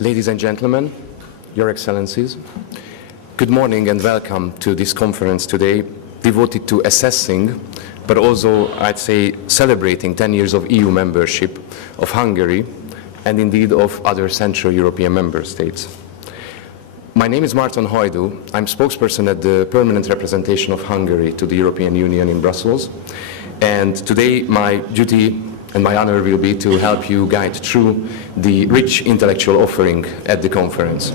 Ladies and gentlemen, Your Excellencies, good morning and welcome to this conference today devoted to assessing, but also, I'd say, celebrating 10 years of EU membership of Hungary and indeed of other Central European member states. My name is Marton Hajdu. I'm spokesperson at the Permanent Representation of Hungary to the European Union in Brussels. And today my duty and my honor will be to help you guide through the rich intellectual offering at the conference.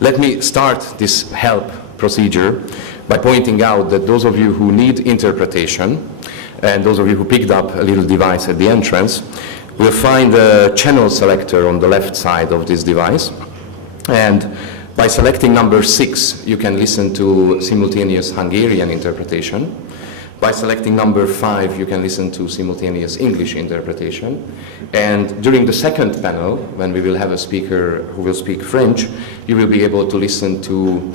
Let me start this help procedure by pointing out that those of you who need interpretation and those of you who picked up a little device at the entrance will find a channel selector on the left side of this device. And by selecting number 6, you can listen to simultaneous Hungarian interpretation. By selecting number 5, you can listen to simultaneous English interpretation. And during the second panel, when we will have a speaker who will speak French, you will be able to listen to,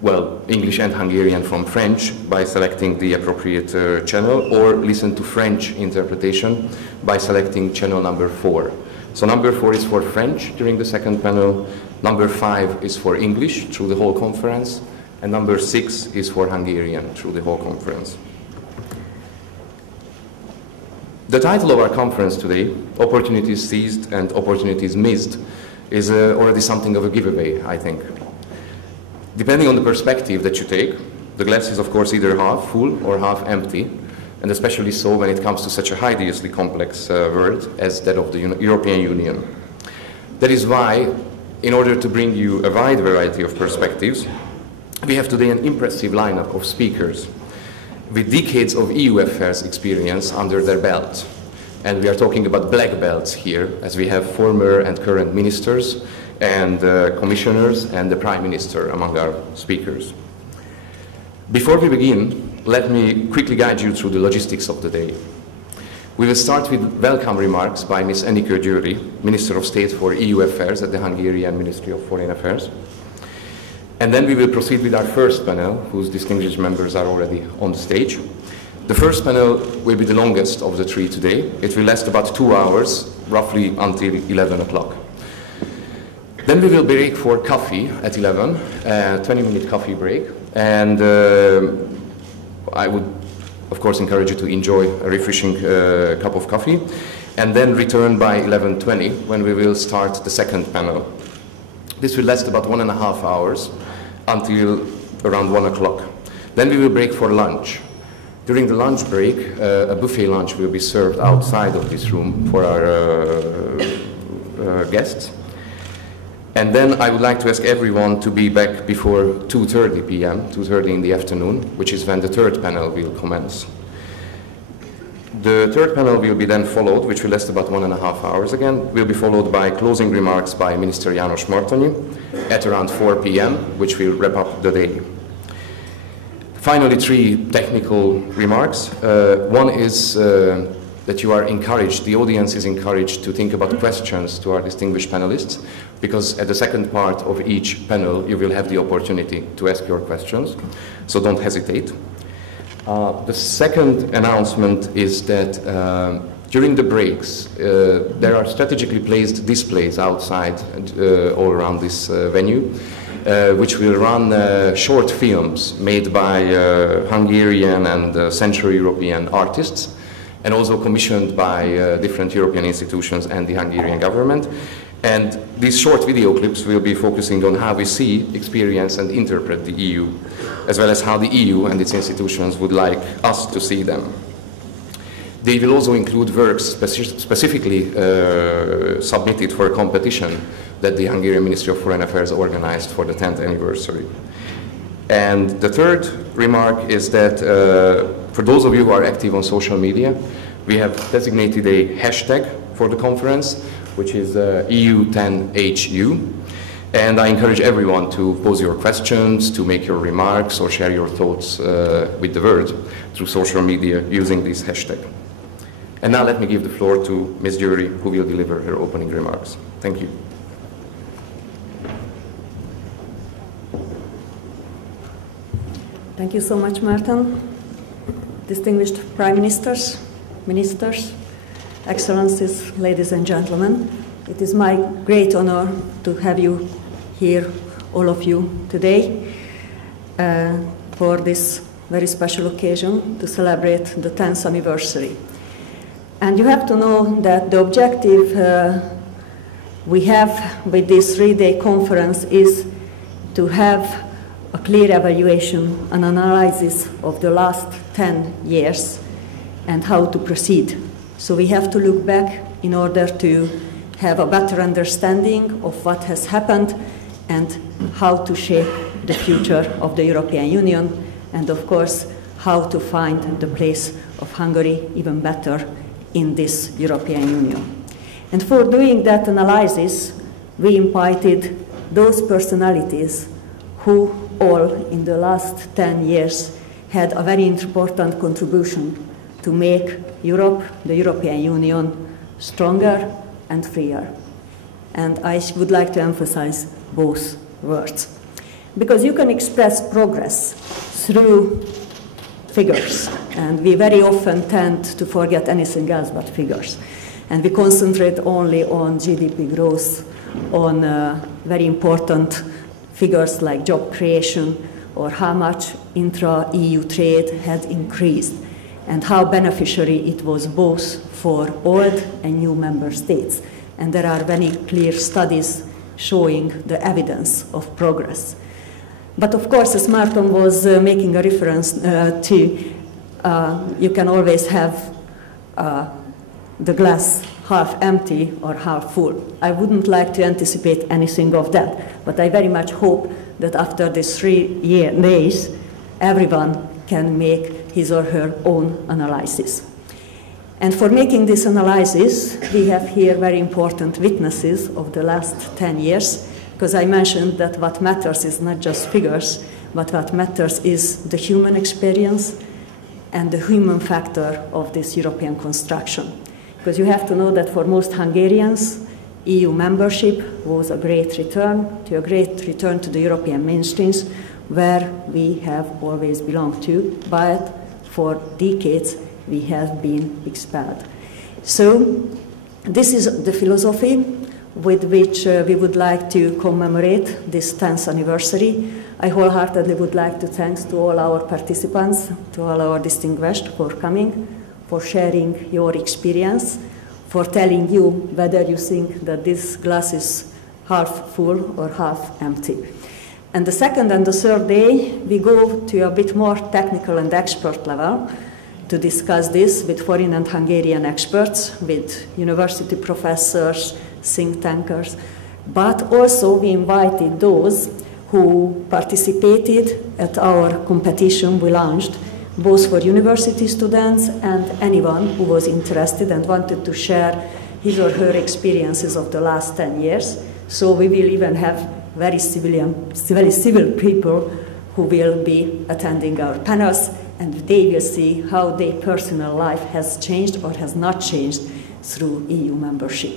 well, English and Hungarian from French by selecting the appropriate channel, or listen to French interpretation by selecting channel number 4. So number 4 is for French during the second panel, number 5 is for English through the whole conference, and number 6 is for Hungarian through the whole conference. The title of our conference today, Opportunities Seized and Opportunities Missed, is already something of a giveaway, I think. Depending on the perspective that you take, the glass is of course either half full or half empty, and especially so when it comes to such a hideously complex world as that of the European Union. That is why, in order to bring you a wide variety of perspectives, we have today an impressive lineup of speakers with decades of EU affairs experience under their belt. And we are talking about black belts here, as we have former and current ministers and commissioners and the Prime Minister among our speakers. Before we begin, let me quickly guide you through the logistics of the day. We will start with welcome remarks by Ms. Enikő Győri, Minister of State for EU Affairs at the Hungarian Ministry of Foreign Affairs. And then we will proceed with our first panel, whose distinguished members are already on the stage. The first panel will be the longest of the 3 today. It will last about 2 hours, roughly until 11 o'clock. Then we will break for coffee at 11, a 20-minute coffee break. And I would, of course, encourage you to enjoy a refreshing cup of coffee. And then return by 11:20, when we will start the second panel. This will last about 1.5 hours until around 1 o'clock. Then we will break for lunch. During the lunch break, a buffet lunch will be served outside of this room for our guests. And then I would like to ask everyone to be back before 2:30 p.m., 2:30 in the afternoon, which is when the third panel will commence. The third panel will be then followed, which will last about 1.5 hours again, will be followed by closing remarks by Minister János Martonyi at around 4 p.m., which will wrap up the day. Finally, 3 technical remarks. One is that you are encouraged, the audience is encouraged to think about questions to our distinguished panelists, because at the second part of each panel, you will have the opportunity to ask your questions, so don't hesitate. The second announcement is that during the breaks, there are strategically placed displays outside all around this venue, which will run short films made by Hungarian and Central European artists, and also commissioned by different European institutions and the Hungarian government. And these short video clips will be focusing on how we see, experience, and interpret the EU, as well as how the EU and its institutions would like us to see them. They will also include works specifically submitted for a competition that the Hungarian Ministry of Foreign Affairs organized for the 10th anniversary. And the third remark is that for those of you who are active on social media, we have designated a hashtag for the conference, which is EU10HU. And I encourage everyone to pose your questions, to make your remarks, or share your thoughts with the world through social media using this hashtag. And now let me give the floor to Ms. Győri, who will deliver her opening remarks. Thank you. Thank you so much, Martin. Distinguished Prime Ministers, Ministers, Excellencies, ladies and gentlemen, it is my great honor to have you here, all of you, today for this very special occasion to celebrate the 10th anniversary. And you have to know that the objective we have with this 3-day conference is to have a clear evaluation, an analysis of the last 10 years and how to proceed. So we have to look back in order to have a better understanding of what has happened and how to shape the future of the European Union, and of course how to find the place of Hungary even better in this European Union. And for doing that analysis, we invited those personalities who all in the last 10 years had a very important contribution to make Europe, the European Union, stronger and freer. And I would like to emphasize both words. Because you can express progress through figures, and we very often tend to forget anything else but figures. And we concentrate only on GDP growth, on very important figures like job creation, or how much intra-EU trade had increased, and how beneficiary it was both for old and new member states. And there are very clear studies showing the evidence of progress. But of course, as Martin was making a reference to, you can always have the glass half empty or half full. I wouldn't like to anticipate anything of that, but I very much hope that after these 3 days, everyone can make his or her own analysis. And for making this analysis, we have here very important witnesses of the last 10 years, because I mentioned that what matters is not just figures, but what matters is the human experience and the human factor of this European construction. Because you have to know that for most Hungarians, EU membership was a great return to the European mainstreams, where we have always belonged to, but for decades we have been expelled. So this is the philosophy with which we would like to commemorate this 10th anniversary. I wholeheartedly would like to thank to all our participants, to all our distinguished for coming, for sharing your experience, for telling you whether you think that this glass is half full or half empty. And the second and the third day, we go to a bit more technical and expert level to discuss this with foreign and Hungarian experts, with university professors, think tankers, but also we invited those who participated at our competition we launched, both for university students and anyone who was interested and wanted to share his or her experiences of the last 10 years. So we will even have very civil people who will be attending our panels, and they will see how their personal life has changed or has not changed through EU membership.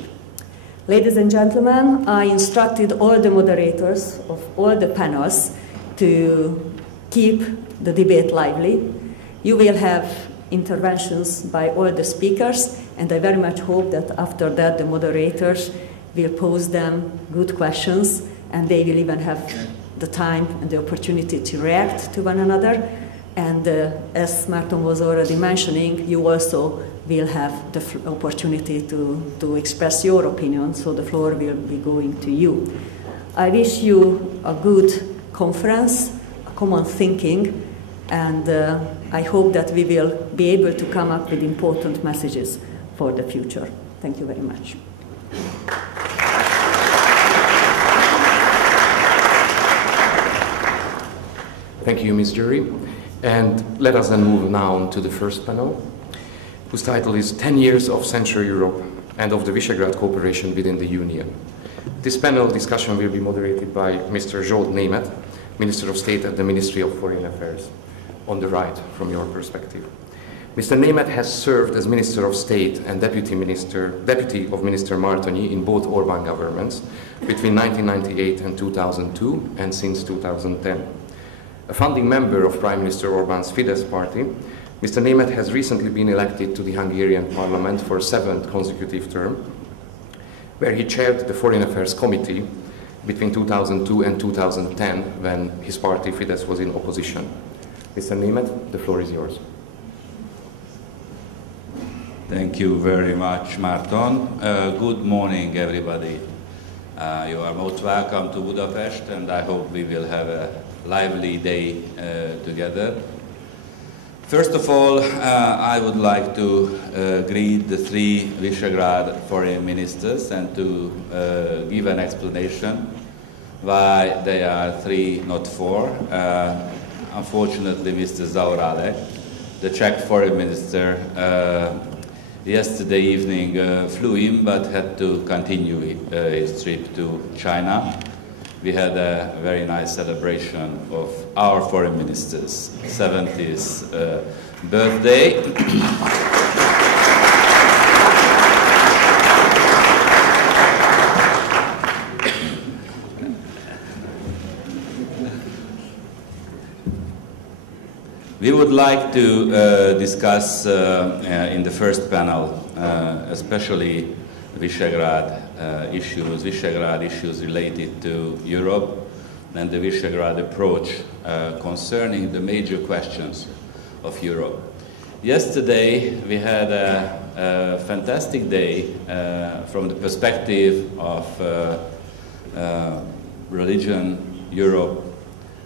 Ladies and gentlemen, I instructed all the moderators of all the panels to keep the debate lively. You will have interventions by all the speakers, and I very much hope that after that the moderators will pose them good questions, and they will even have the time and the opportunity to react to one another. And as Martin was already mentioning, you also will have the opportunity to express your opinion, so the floor will be going to you. I wish you a good conference, a common thinking, and I hope that we will be able to come up with important messages for the future. Thank you very much. Thank you, Ms. Jury. And let us then move now to the first panel, whose title is 10 Years of Central Europe and of the Visegrad Cooperation within the Union. This panel discussion will be moderated by Mr. Zsolt Németh, Minister of State at the Ministry of Foreign Affairs, on the right from your perspective. Mr. Németh has served as Minister of State and Deputy of Minister Martonyi in both Orbán governments between 1998 and 2002 and since 2010. A founding member of Prime Minister Orbán's Fidesz party, Mr. Németh has recently been elected to the Hungarian parliament for a 7th consecutive term. where he chaired the Foreign Affairs Committee between 2002 and 2010, when his party, Fidesz, was in opposition. Mr. Németh, the floor is yours. Thank you very much, Márton. Good morning, everybody. You are most welcome to Budapest, and I hope we will have a lively day together. First of all, I would like to greet the three Visegrad foreign ministers and to give an explanation why they are three, not four. Unfortunately, Mr. Zaorálek, the Czech foreign minister, yesterday evening flew in but had to continue his trip to China. We had a very nice celebration of our foreign minister's 70th birthday. We would like to discuss in the first panel, especially Visegrad issues related to Europe and the Visegrad approach concerning the major questions of Europe. Yesterday we had a fantastic day from the perspective of religion, Europe,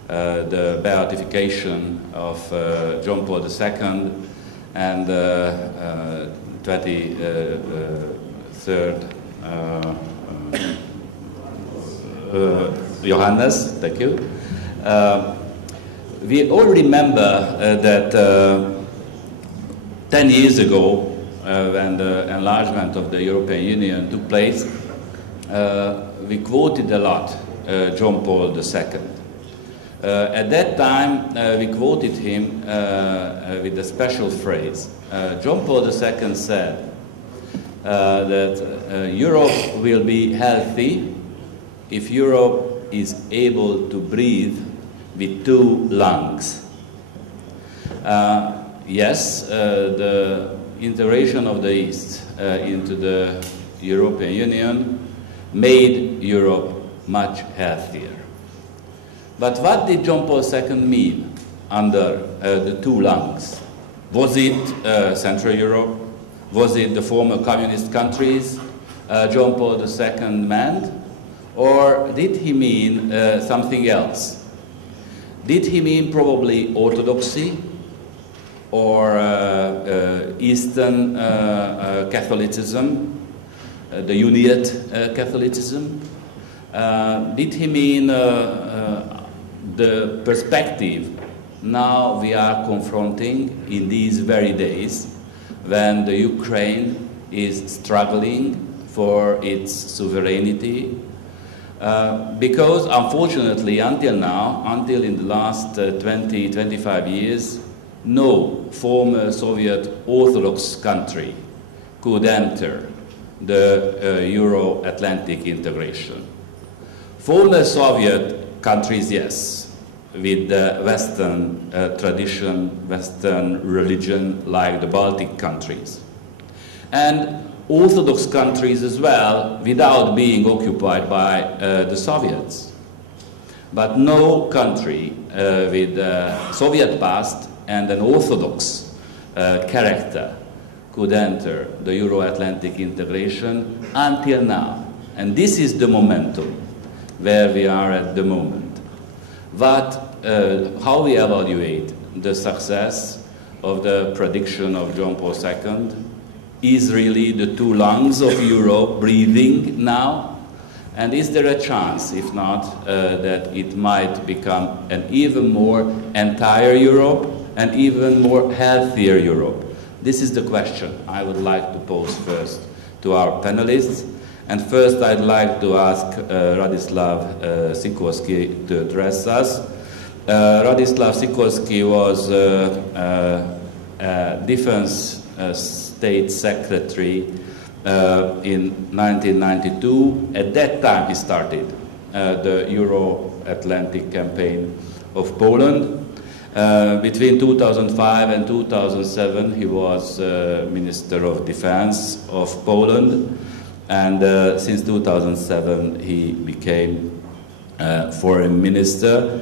the beatification of John Paul II and 23rd Johannes, thank you. We all remember that 10 years ago, when the enlargement of the European Union took place, we quoted a lot John Paul II. At that time, we quoted him with a special phrase. John Paul II said that Europe will be healthy if Europe is able to breathe with two lungs. Yes, the integration of the East into the European Union made Europe much healthier. But what did John Paul II mean under the two lungs? Was it Central Europe? Was it the former communist countries John Paul II meant? Or did he mean something else? Did he mean probably orthodoxy or Eastern Catholicism, the Uniate Catholicism? Did he mean the perspective now we are confronting in these very days when the Ukraine is struggling for its sovereignty? Because unfortunately until now, until in the last 20-25 years, no former Soviet Orthodox country could enter the Euro-Atlantic integration. Former Soviet countries, yes, with the Western tradition, Western religion, like the Baltic countries. And Orthodox countries as well, without being occupied by the Soviets. But no country with a Soviet past and an Orthodox character could enter the Euro-Atlantic integration until now. And this is the momentum where we are at the moment. How we evaluate the success of the prediction of John Paul II? Is really the two lungs of Europe breathing now? And is there a chance, if not, that it might become an even more entire Europe and even more healthier Europe? This is the question I would like to pose first to our panelists. And first I'd like to ask Radislav Sikorski to address us. Radislav Sikorski was a defense State Secretary in 1992. At that time he started the Euro-Atlantic campaign of Poland. Between 2005 and 2007 he was Minister of Defense of Poland. and since 2007 he became foreign minister.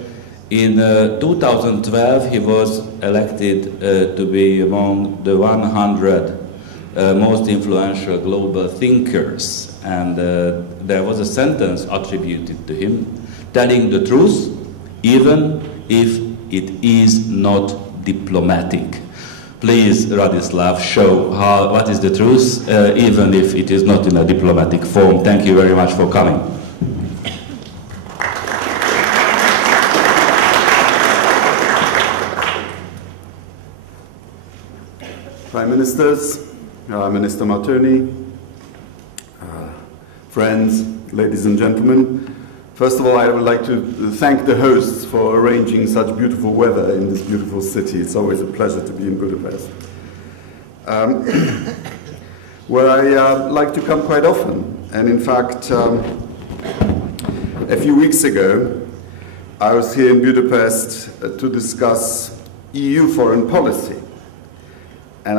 In 2012 he was elected to be among the 100 most influential global thinkers, and there was a sentence attributed to him, telling the truth even if it is not diplomatic. Please, Radislav, show what is the truth, even if it is not in a diplomatic form. Thank you very much for coming. Prime Ministers, Minister Martoni, friends, ladies and gentlemen. First of all, I would like to thank the hosts for arranging such beautiful weather in this beautiful city. It's always a pleasure to be in Budapest, where I like to come quite often. And in fact, a few weeks ago, I was here in Budapest to discuss EU foreign policy. And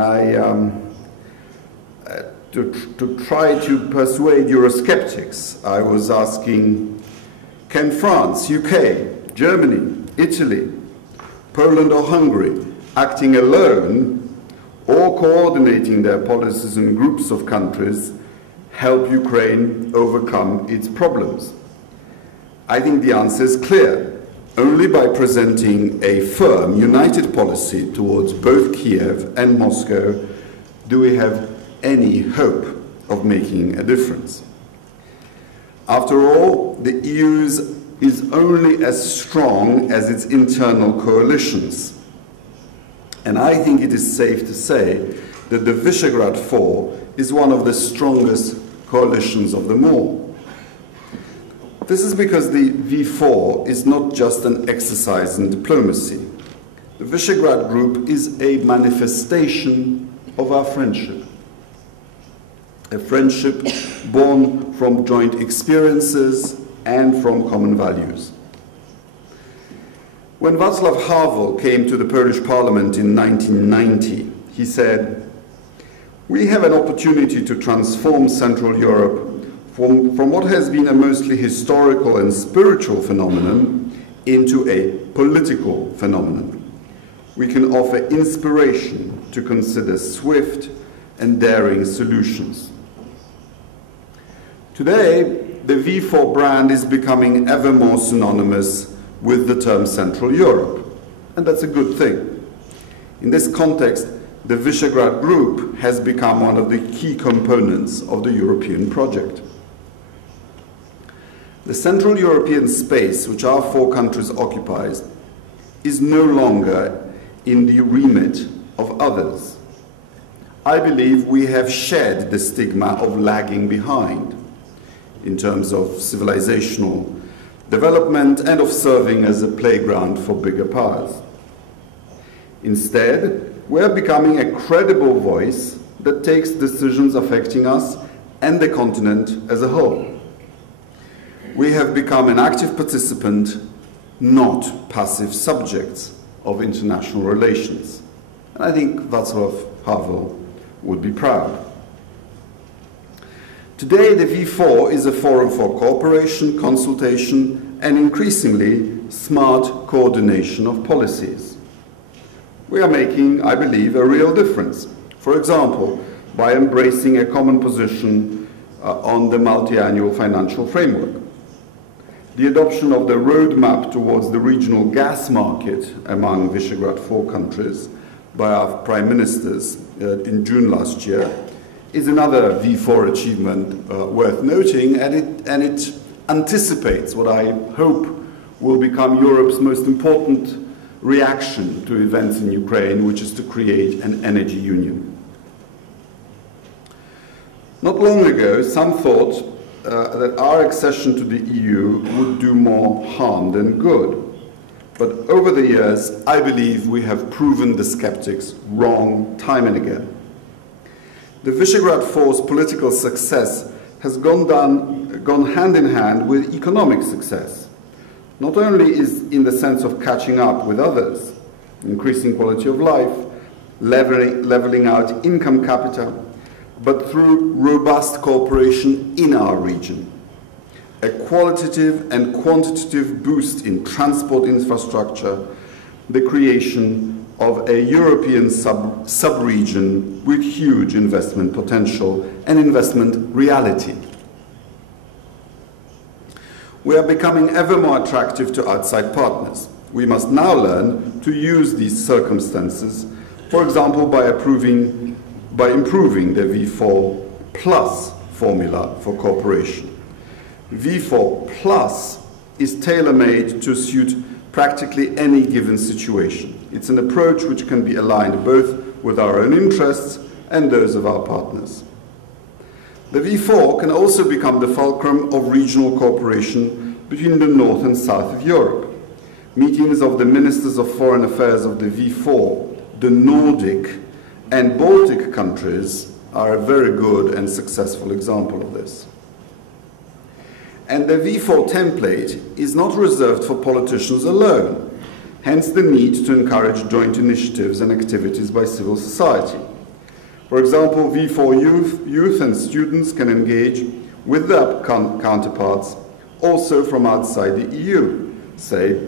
to try to persuade Eurosceptics, I was asking, can France, UK, Germany, Italy, Poland or Hungary, acting alone or coordinating their policies in groups of countries, help Ukraine overcome its problems? I think the answer is clear. Only by presenting a firm, united policy towards both Kiev and Moscow do we have any hope of making a difference. After all, the EU is only as strong as its internal coalitions. And I think it is safe to say that the Visegrad Four is one of the strongest coalitions of them all. This is because the V4 is not just an exercise in diplomacy. The Visegrad Group is a manifestation of our friendship. A friendship born from joint experiences and from common values. When Václav Havel came to the Polish Parliament in 1990, he said, "We have an opportunity to transform Central Europe from what has been a mostly historical and spiritual phenomenon into a political phenomenon. We can offer inspiration to consider swift and daring solutions." Today, the V4 brand is becoming ever more synonymous with the term Central Europe, and that's a good thing. In this context, the Visegrad Group has become one of the key components of the European project. The Central European space, which our four countries occupy, is no longer in the remit of others. I believe we have shed the stigma of lagging behind in terms of civilizational development and of serving as a playground for bigger powers. Instead, we are becoming a credible voice that takes decisions affecting us and the continent as a whole. We have become an active participant, not passive subjects of international relations. And I think Václav Havel would be proud. Today, the V4 is a forum for cooperation, consultation, and increasingly smart coordination of policies. We are making, I believe, a real difference. For example, by embracing a common position on the multi-annual financial framework. The adoption of the roadmap towards the regional gas market among Visegrad 4 countries by our prime ministers in June last year is another V4 achievement worth noting, and it anticipates what I hope will become Europe's most important reaction to events in Ukraine, which is to create an energy union. Not long ago, some thought that our accession to the EU would do more harm than good. But over the years, I believe we have proven the skeptics wrong time and again. The Visegrad Four's political success has gone hand in hand with economic success. Not only is in the sense of catching up with others, increasing quality of life, leveling out income capita, but through robust cooperation in our region. A qualitative and quantitative boost in transport infrastructure, the creation of a European sub-region with huge investment potential and investment reality. We are becoming ever more attractive to outside partners. We must now learn to use these circumstances, for example, by improving the V4 Plus formula for cooperation. V4 Plus is tailor-made to suit practically any given situation. It's an approach which can be aligned both with our own interests and those of our partners. The V4 can also become the fulcrum of regional cooperation between the North and South of Europe. Meetings of the Ministers of Foreign Affairs of the V4, the Nordic and Baltic countries are a very good and successful example of this. And the V4 template is not reserved for politicians alone, hence the need to encourage joint initiatives and activities by civil society. For example, V4 youth and students can engage with their counterparts also from outside the EU, say,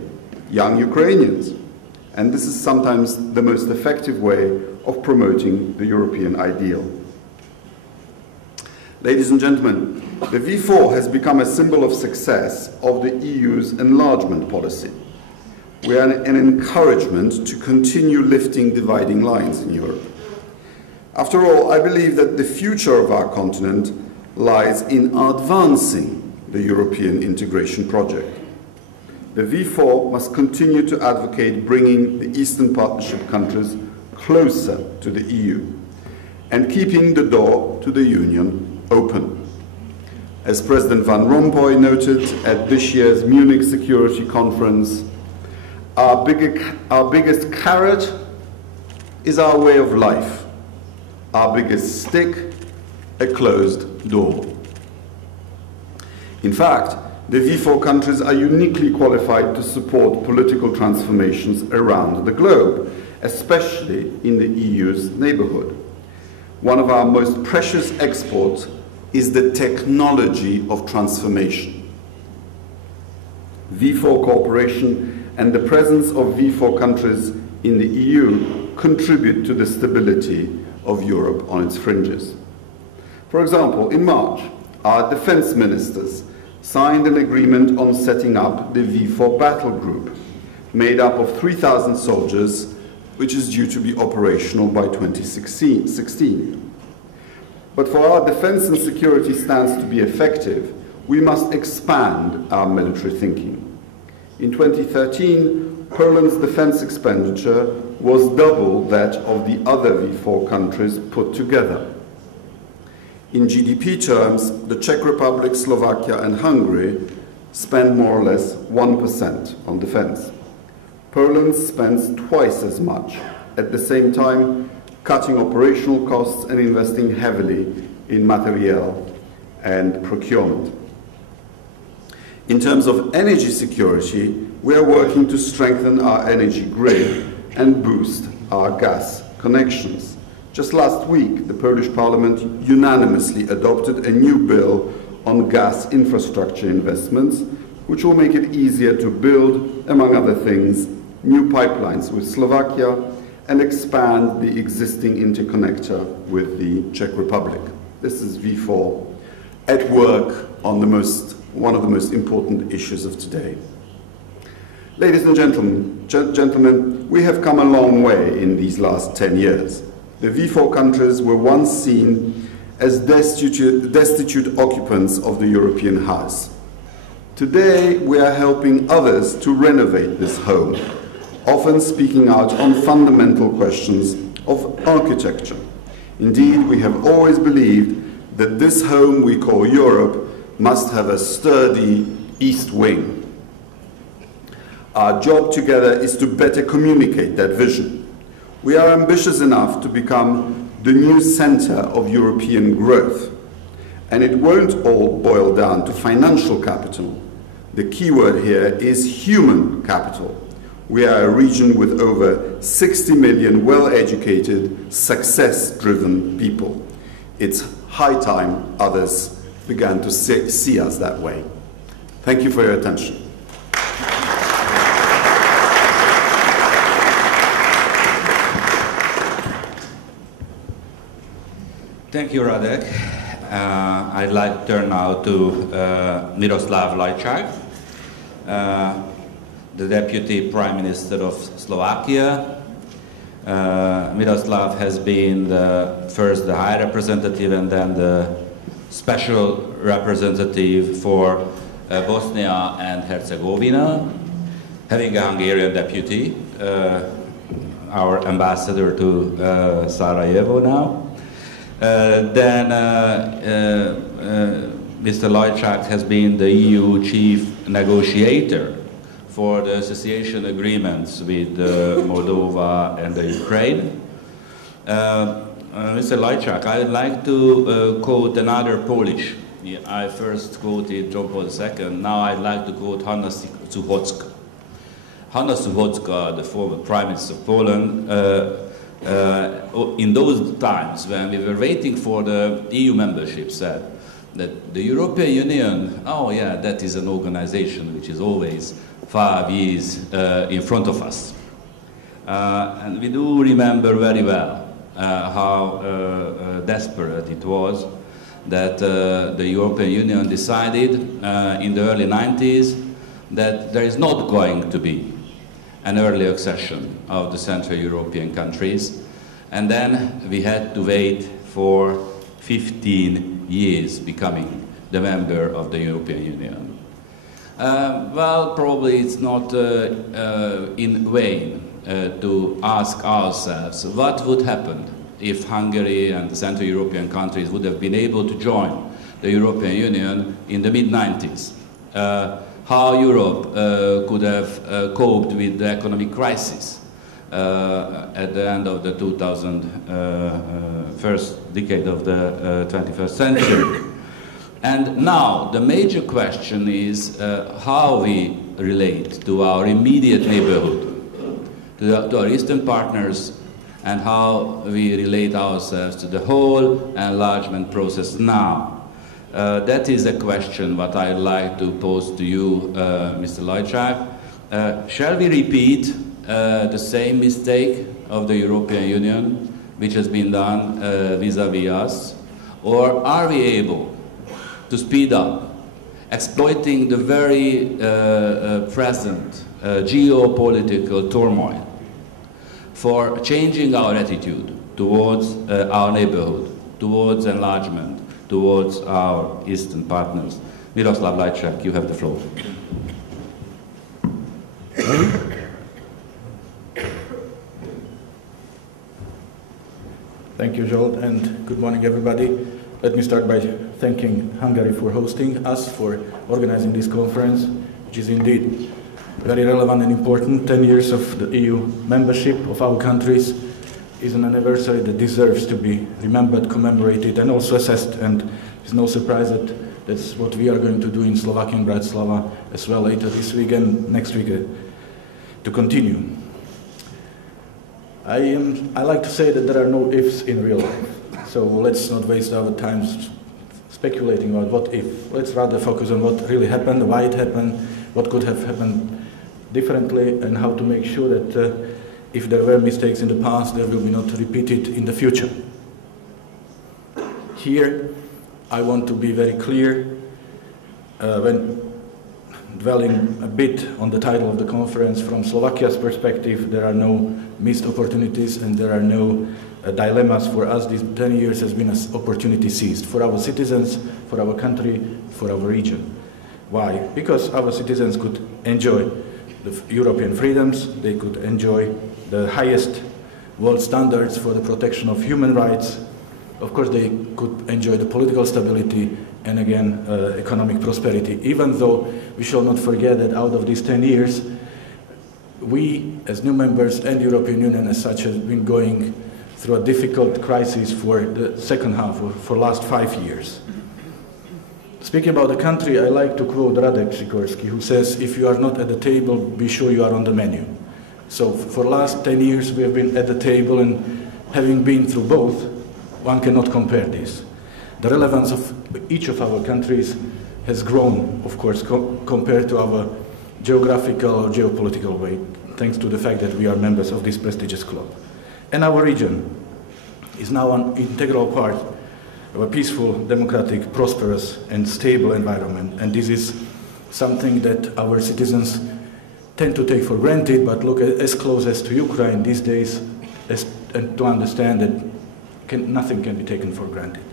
young Ukrainians. And this is sometimes the most effective way of promoting the European ideal. Ladies and gentlemen, the V4 has become a symbol of success of the EU's enlargement policy. We are an encouragement to continue lifting dividing lines in Europe. After all, I believe that the future of our continent lies in advancing the European integration project. The V4 must continue to advocate bringing the Eastern Partnership countries closer to the EU and keeping the door to the Union open. As President Van Rompuy noted at this year's Munich Security Conference, our biggest carrot is our way of life. Our biggest stick, a closed door. In fact, the V4 countries are uniquely qualified to support political transformations around the globe, especially in the EU's neighborhood. One of our most precious exports is the technology of transformation. V4 cooperation and the presence of V4 countries in the EU contribute to the stability of Europe on its fringes. For example, in March, our defense ministers signed an agreement on setting up the V4 battle group, made up of 3,000 soldiers, which is due to be operational by 2016. But for our defense and security stance to be effective, we must expand our military thinking. In 2013, Poland's defense expenditure was double that of the other V4 countries put together. In GDP terms, the Czech Republic, Slovakia and Hungary spend more or less 1% on defense. Poland spends twice as much, at the same time cutting operational costs and investing heavily in materiel and procurement. In terms of energy security, we are working to strengthen our energy grid and boost our gas connections. Just last week, the Polish Parliament unanimously adopted a new bill on gas infrastructure investments, which will make it easier to build, among other things, new pipelines with Slovakia and expand the existing interconnector with the Czech Republic. This is V4 at work on one of the most important issues of today. Ladies and gentlemen, we have come a long way in these last 10 years. The V4 countries were once seen as destitute occupants of the European house. Today, we are helping others to renovate this home, often speaking out on fundamental questions of architecture. Indeed, we have always believed that this home we call Europe must have a sturdy east wing. Our job together is to better communicate that vision. We are ambitious enough to become the new center of European growth. And it won't all boil down to financial capital. The key word here is human capital. We are a region with over 60 million well-educated, success-driven people. it's high time others began to see us that way. Thank you for your attention. Thank you, Radek. I'd like to turn now to Miroslav Lajčák, the Deputy Prime Minister of Slovakia. Miroslav has been first the High Representative and then the Special Representative for Bosnia and Herzegovina, having a Hungarian deputy, our ambassador to Sarajevo now. Then Mr. Lajčák has been the EU chief negotiator for the association agreements with Moldova and the Ukraine. Mr. Lajčák, I would like to quote another Polish. I first quoted John Paul II, now I'd like to quote Hanna Suchocka. Hanna Suchocka, the former Prime Minister of Poland, in those times when we were waiting for the EU membership, said that the European Union, oh yeah, that is an organization which is always 5 years in front of us. And we do remember very well how desperate it was that the European Union decided in the early 90s that there is not going to be an early accession of the Central European countries, and then we had to wait for 15 years becoming the member of the European Union. Well, probably it's not in vain to ask ourselves what would happen if Hungary and the Central European countries would have been able to join the European Union in the mid-90s. How Europe could have coped with the economic crisis at the end of the 2001st decade of the 21st century. And now the major question is how we relate to our immediate neighborhood, to our eastern partners, and how we relate ourselves to the whole enlargement process now. That is a question what I'd like to pose to you, Mr. Lajčák. Shall we repeat the same mistake of the European Union, which has been done vis-à-vis us, or are we able to speed up, exploiting the very present geopolitical turmoil for changing our attitude towards our neighborhood, towards enlargement, towards our eastern partners? Miroslav Lajčák, you have the floor. Thank you, Zsolt, and good morning, everybody. Let me start by thanking Hungary for hosting us, for organizing this conference, which is indeed very relevant and important. 10 years of the EU membership of our countries is an anniversary that deserves to be remembered, commemorated, and also assessed. And it's no surprise that that's what we are going to do in Slovakia and Bratislava as well later this week and next week to continue. I like to say that there are no ifs in real life. So let's not waste our time speculating about what if. Let's rather focus on what really happened, why it happened, what could have happened differently, and how to make sure that if there were mistakes in the past, they will be not repeated in the future. Here, I want to be very clear when dwelling a bit on the title of the conference. From Slovakia's perspective, there are no missed opportunities and there are no dilemmas. For us, these 10 years has been an opportunity seized for our citizens, for our country, for our region. Why? Because our citizens could enjoy the European freedoms, they could enjoy the highest world standards for the protection of human rights. Of course, they could enjoy the political stability and again, economic prosperity. Even though we shall not forget that out of these 10 years, we as new members and the European Union as such has been going through a difficult crisis for the second half, or for the last 5 years. Speaking about the country, I like to quote Radek Sikorski, who says, if you are not at the table, be sure you are on the menu. So for the last 10 years, we have been at the table, and having been through both, one cannot compare this. The relevance of each of our countries has grown, of course, compared to our geographical or geopolitical weight, thanks to the fact that we are members of this prestigious club. And our region is now an integral part of a peaceful, democratic, prosperous, and stable environment. And this is something that our citizens tend to take for granted, but look as close as to Ukraine these days and to understand that nothing can be taken for granted.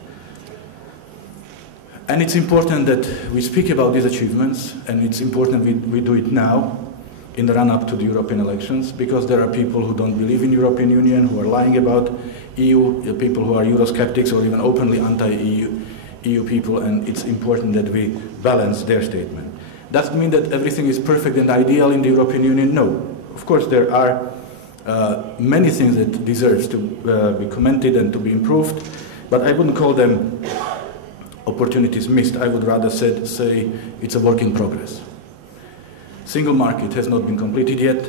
And it's important that we speak about these achievements, and it's important we do it now, in the run-up to the European elections, because there are people who don't believe in the European Union, who are lying about EU, people who are Eurosceptics or even openly anti-EU people, and it's important that we balance their statement. Doesn't mean that everything is perfect and ideal in the European Union, no. Of course there are many things that deserve to be commented and to be improved, but I wouldn't call them opportunities missed. I would rather say it's a work in progress. Single market has not been completed yet.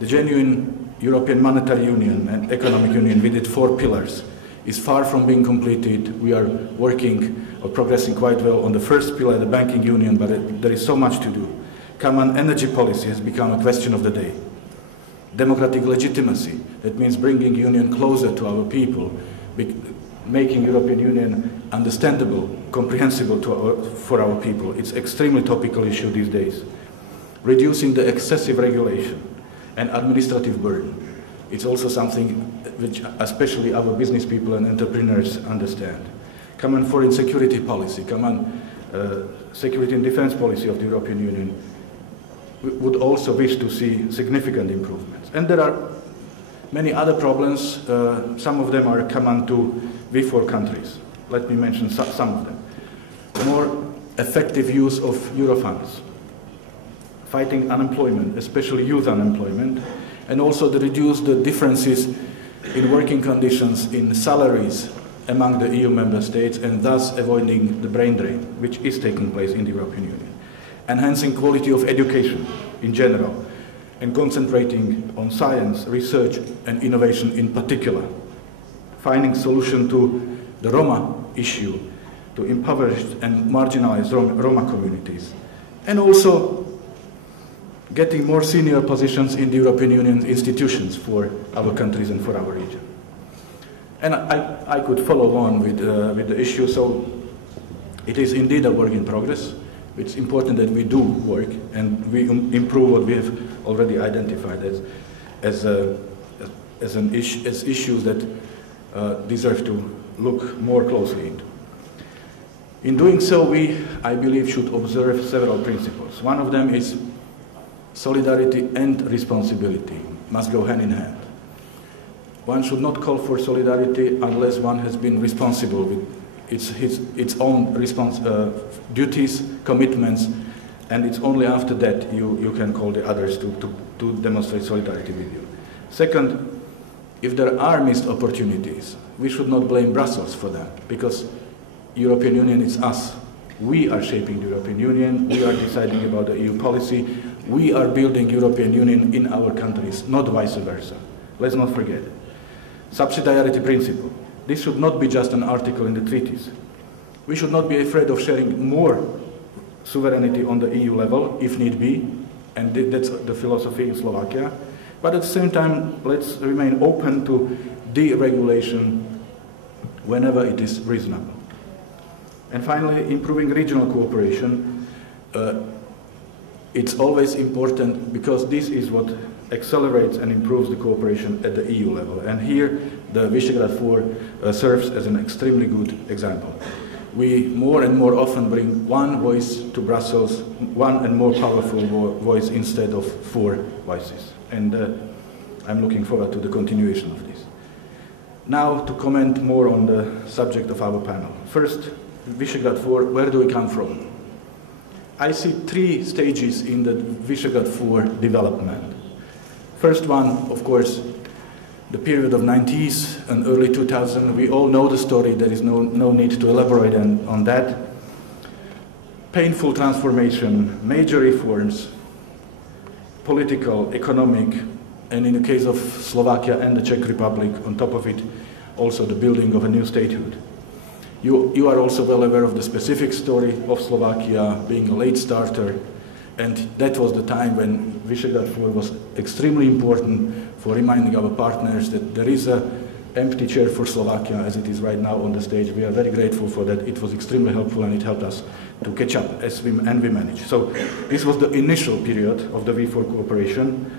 The genuine European Monetary Union and Economic Union with its 4 pillars is far from being completed. We are working or progressing quite well on the first pillar, the banking union, but there is so much to do. Common energy policy has become a question of the day. Democratic legitimacy, that means bringing union closer to our people, making European Union understandable, comprehensible for our people. It's an extremely topical issue these days. Reducing the excessive regulation and administrative burden. It's also something which especially our business people and entrepreneurs understand. Common foreign security policy, common security and defense policy of the European Union would also wish to see significant improvements. And there are many other problems. Some of them are common to V4 countries. Let me mention some of them. More effective use of Euro funds. Fighting unemployment, especially youth unemployment, and also to reduce the differences in working conditions, in salaries among the EU member states, and thus avoiding the brain drain, which is taking place in the European Union. Enhancing quality of education in general, and concentrating on science, research, and innovation in particular. Finding solution to the Roma issue, to impoverished and marginalized Roma communities, and also getting more senior positions in the European Union institutions for our countries and for our region. And I could follow on with the issue, so it is indeed a work in progress. It's important that we do work and we improve what we have already identified as issues that deserve to look more closely into. In doing so, we, I believe, should observe several principles. One of them is solidarity and responsibility must go hand in hand. One should not call for solidarity unless one has been responsible with its own duties, commitments, and it's only after that you can call the others to demonstrate solidarity with you. Second, if there are missed opportunities, we should not blame Brussels for them, because European Union is us. We are shaping the European Union, we are deciding about the EU policy, we are building European Union in our countries, not vice versa. Let's not forget it. Subsidiarity principle. This should not be just an article in the treaties. We should not be afraid of sharing more sovereignty on the EU level, if need be, and that's the philosophy in Slovakia. But at the same time, let's remain open to deregulation whenever it is reasonable. And finally, improving regional cooperation. It's always important because this is what accelerates and improves the cooperation at the EU level. And here, the Visegrad 4 serves as an extremely good example. We more and more often bring one voice to Brussels, one and more powerful voice instead of 4 voices. And I'm looking forward to the continuation of this. Now to comment more on the subject of our panel. First, Visegrad 4, where do we come from? I see 3 stages in the Visegrad 4 development. First one, of course, the period of 90s and early 2000s. We all know the story, there is no need to elaborate on that. Painful transformation, major reforms, political, economic, and in the case of Slovakia and the Czech Republic, on top of it, also the building of a new statehood. You are also well aware of the specific story of Slovakia being a late starter, and that was the time when Visegrad 4 was extremely important for reminding our partners that there is an empty chair for Slovakia as it is right now on the stage. We are very grateful for that. It was extremely helpful and it helped us to catch up and we managed. So this was the initial period of the V4 cooperation,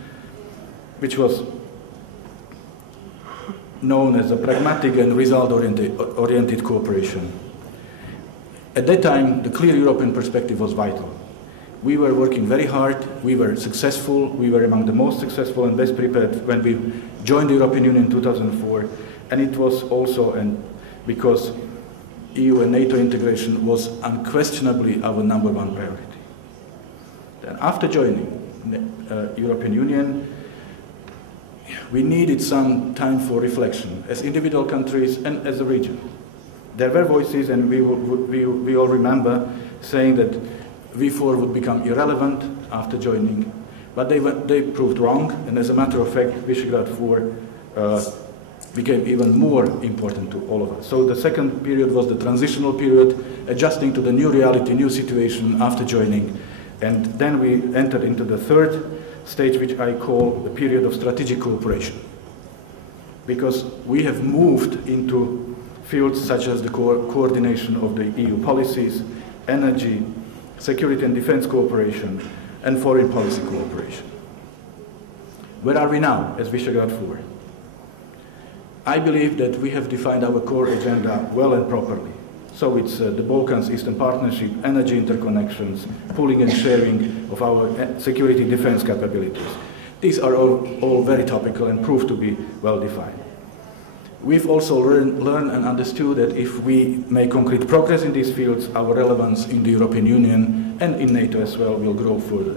which was known as a pragmatic and result-oriented cooperation. At that time, the clear European perspective was vital. We were working very hard, we were successful, we were among the most successful and best prepared when we joined the European Union in 2004, and it was also because EU and NATO integration was unquestionably our #1 priority. Then after joining the European Union, we needed some time for reflection as individual countries and as a region. There were voices, and we all remember saying that V4 would become irrelevant after joining, but they proved wrong, and as a matter of fact, Visegrad 4 became even more important to all of us. So the second period was the transitional period, adjusting to the new reality, new situation after joining, and then we entered into the third stage, which I call the period of strategic cooperation, because we have moved into fields such as the coordination of the EU policies, energy, security and defense cooperation, and foreign policy cooperation. Where are we now as Visegrad 4? I believe that we have defined our core agenda well and properly. So it's the Balkans Eastern Partnership, energy interconnections, pooling and sharing of our security defense capabilities. These are all very topical and proved to be well defined. We've also learned and understood that if we make concrete progress in these fields, our relevance in the European Union and in NATO as well will grow further.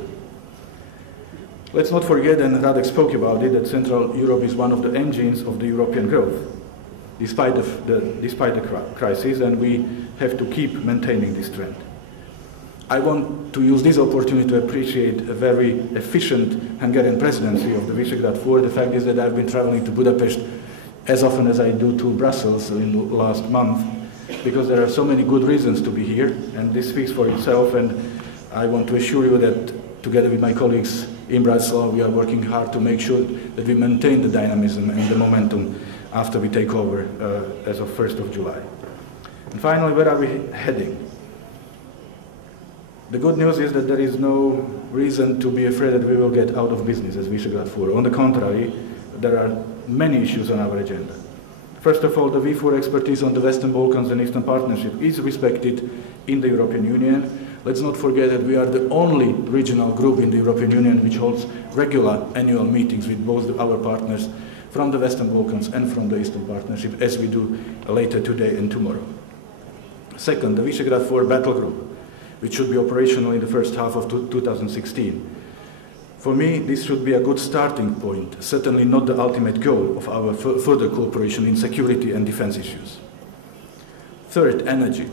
Let's not forget, and Radek spoke about it, that Central Europe is one of the engines of the European growth, despite the crisis, and we have to keep maintaining this trend. I want to use this opportunity to appreciate a very efficient Hungarian presidency of the Visegrad 4. The fact is that I've been traveling to Budapest as often as I do to Brussels in the last month, because there are so many good reasons to be here, and this speaks for itself, and I want to assure you that together with my colleagues in Bratislava, we are working hard to make sure that we maintain the dynamism and the momentum after we take over as of 1st of July. And finally, where are we heading? The good news is that there is no reason to be afraid that we will get out of business as Visegrad 4. On the contrary, there are many issues on our agenda. First of all, the V4 expertise on the Western Balkans and Eastern Partnership is respected in the European Union. Let's not forget that we are the only regional group in the European Union which holds regular annual meetings with both our partners from the Western Balkans and from the Eastern Partnership, as we do later today and tomorrow. Second, the Visegrad 4 battle group, which should be operational in the first half of 2016. For me, this should be a good starting point, certainly not the ultimate goal of our further cooperation in security and defense issues. Third, energy.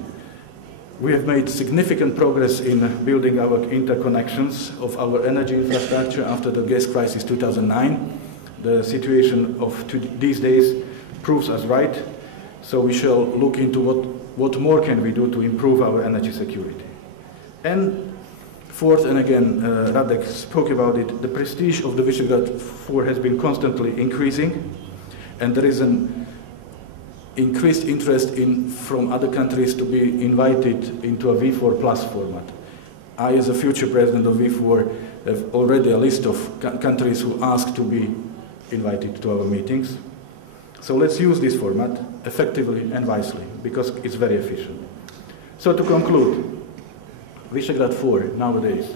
We have made significant progress in building our interconnections of our energy infrastructure after the gas crisis 2009. The situation of these days proves us right, so we shall look into what more can we do to improve our energy security. And fourth, and again, Radek spoke about it, the prestige of the Visegrad 4 has been constantly increasing, and there is an increased interest from other countries to be invited into a V4 Plus format. I, as a future president of V4, have already a list of countries who ask to be invited to our meetings. So let's use this format effectively and wisely, because it's very efficient. So to conclude, Visegrad 4 nowadays,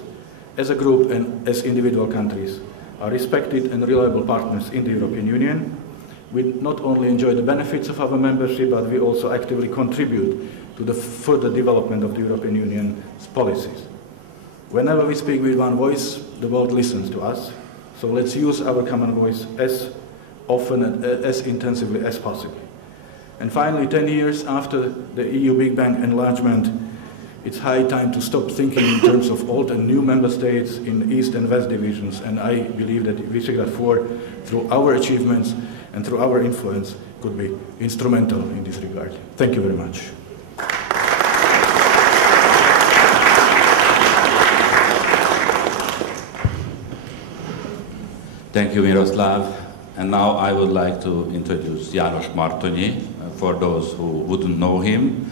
as a group and as individual countries, are respected and reliable partners in the European Union. We not only enjoy the benefits of our membership, but we also actively contribute to the further development of the European Union's policies. Whenever we speak with one voice, the world listens to us. So let's use our common voice as often and as intensively as possible. And finally, 10 years after the EU Big Bang enlargement, it's high time to stop thinking in terms of old and new member states in East and West divisions. And I believe that Visegrad 4, through our achievements and through our influence, could be instrumental in this regard. Thank you very much. Thank you, Miroslav. And now I would like to introduce János Martonyi, for those who wouldn't know him.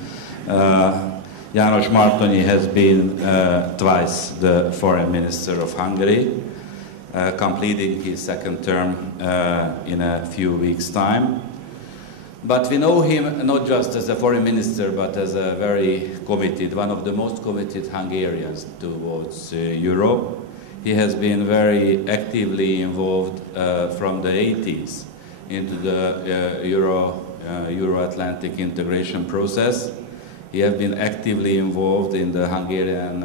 János Martonyi has been twice the foreign minister of Hungary, completing his second term in a few weeks' time. But we know him not just as a foreign minister, but as a very committed, one of the most committed Hungarians towards Europe. He has been very actively involved from the 80s into the Euro-Atlantic integration process. He has been actively involved in the Hungarian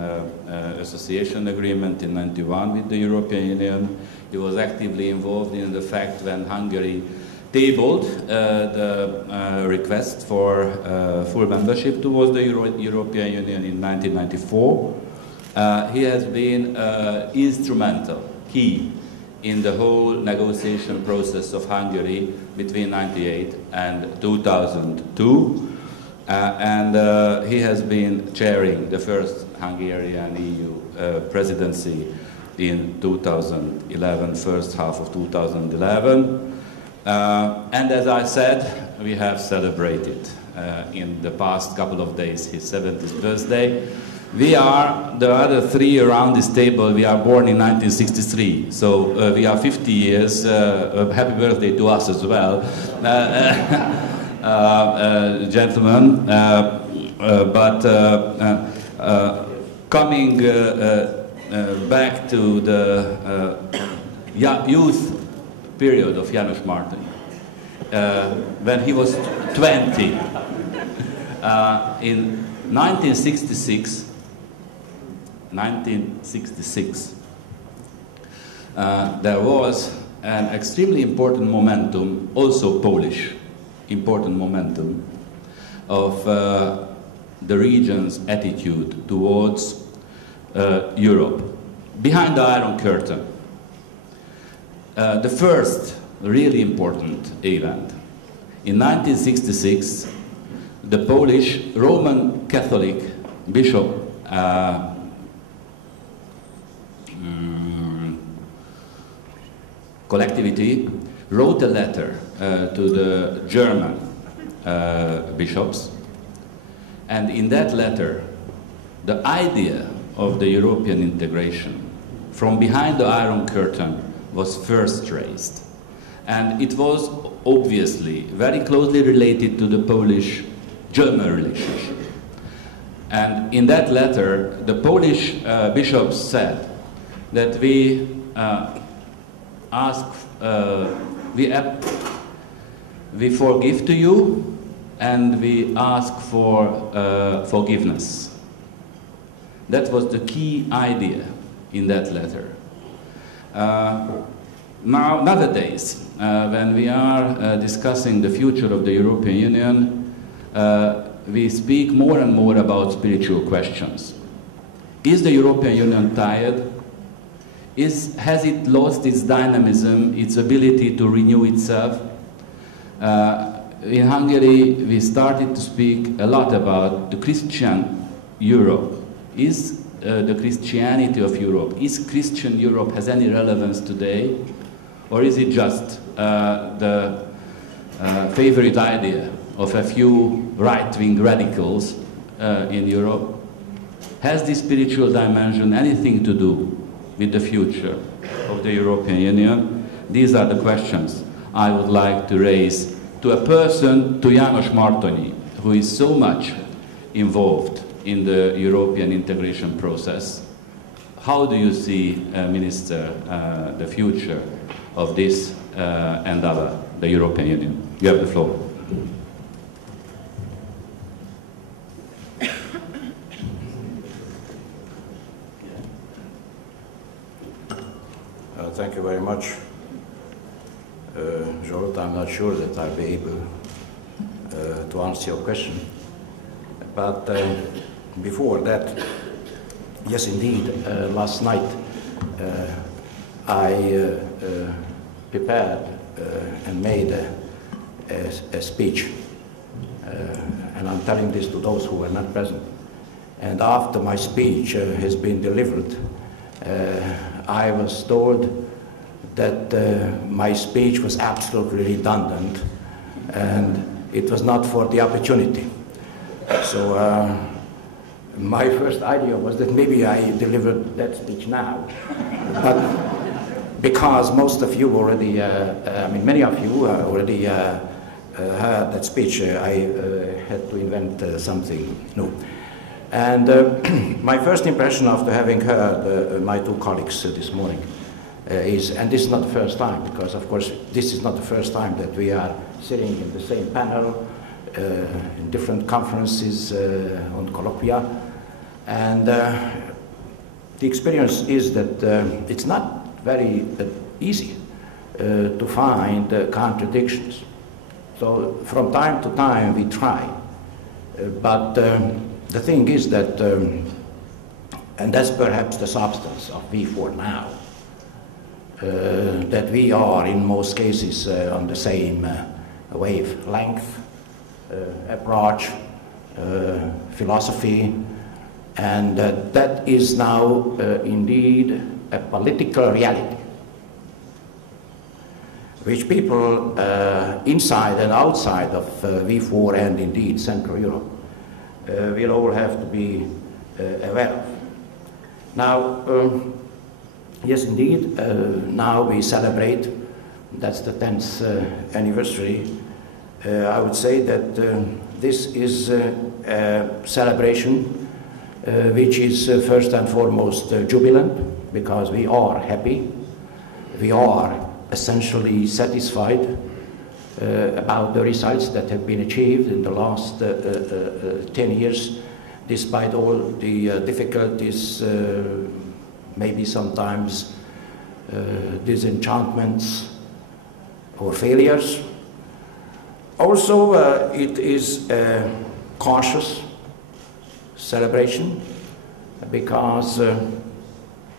association agreement in '91 with the European Union. He was actively involved in the fact when Hungary tabled the request for full membership towards the European Union in 1994. He has been instrumental, key, in the whole negotiation process of Hungary between 1998 and 2002. He has been chairing the first Hungarian EU presidency in 2011, first half of 2011. And as I said, we have celebrated in the past couple of days his 70th birthday. We are, the other three around this table, we are born in 1963, so we are 50 years. Happy birthday to us as well, gentlemen. Coming back to the youth period of János Martonyi, when he was 20, in 1966, there was an extremely important momentum, also Polish important momentum, of the region's attitude towards Europe. Behind the Iron Curtain, the first really important event. In 1966, the Polish Roman Catholic bishop collectivity wrote a letter to the German bishops, and in that letter the idea of the European integration from behind the Iron Curtain was first raised, and it was obviously very closely related to the Polish-German relationship. And in that letter the Polish bishops said that we we forgive to you and we ask for forgiveness. That was the key idea in that letter. Nowadays, when we are discussing the future of the European Union, we speak more and more about spiritual questions. Is the European Union tired? Has it lost its dynamism, its ability to renew itself? In Hungary, we started to speak a lot about the Christian Europe. Is the Christianity of Europe, is Christian Europe has any relevance today? Or is it just the favorite idea of a few right-wing radicals in Europe? Has this spiritual dimension anything to do with the future of the European Union? These are the questions I would like to raise to a person, to János Martonyi, who is so much involved in the European integration process. How do you see, Minister, the future of this endeavor, the European Union? You have the floor. Thank you very much. Zsolt, I'm not sure that I'll be able to answer your question. But before that, yes indeed, last night I prepared and made a speech. And I'm telling this to those who were not present. And after my speech has been delivered, I was told that my speech was absolutely redundant and it was not for the opportunity. So my first idea was that maybe I delivered that speech now. But because most of you already, many of you already heard that speech, I had to invent something new. And my first impression after having heard my two colleagues this morning is, and this is not the first time, because of course this is not the first time that we are sitting in the same panel in different conferences on colloquia, and the experience is that it's not very easy to find contradictions. So from time to time we try, but the thing is that, and that's perhaps the substance of V4 now, that we are in most cases on the same wavelength, approach, philosophy, and that is now indeed a political reality, which people inside and outside of V4 and indeed Central Europe will all have to be aware of. Now, yes, indeed, now we celebrate, that's the 10th anniversary. I would say that this is a celebration which is first and foremost jubilant, because we are happy, we are essentially satisfied about the results that have been achieved in the last 10 years, despite all the difficulties, maybe sometimes disenchantments or failures. Also, it is a cautious celebration, because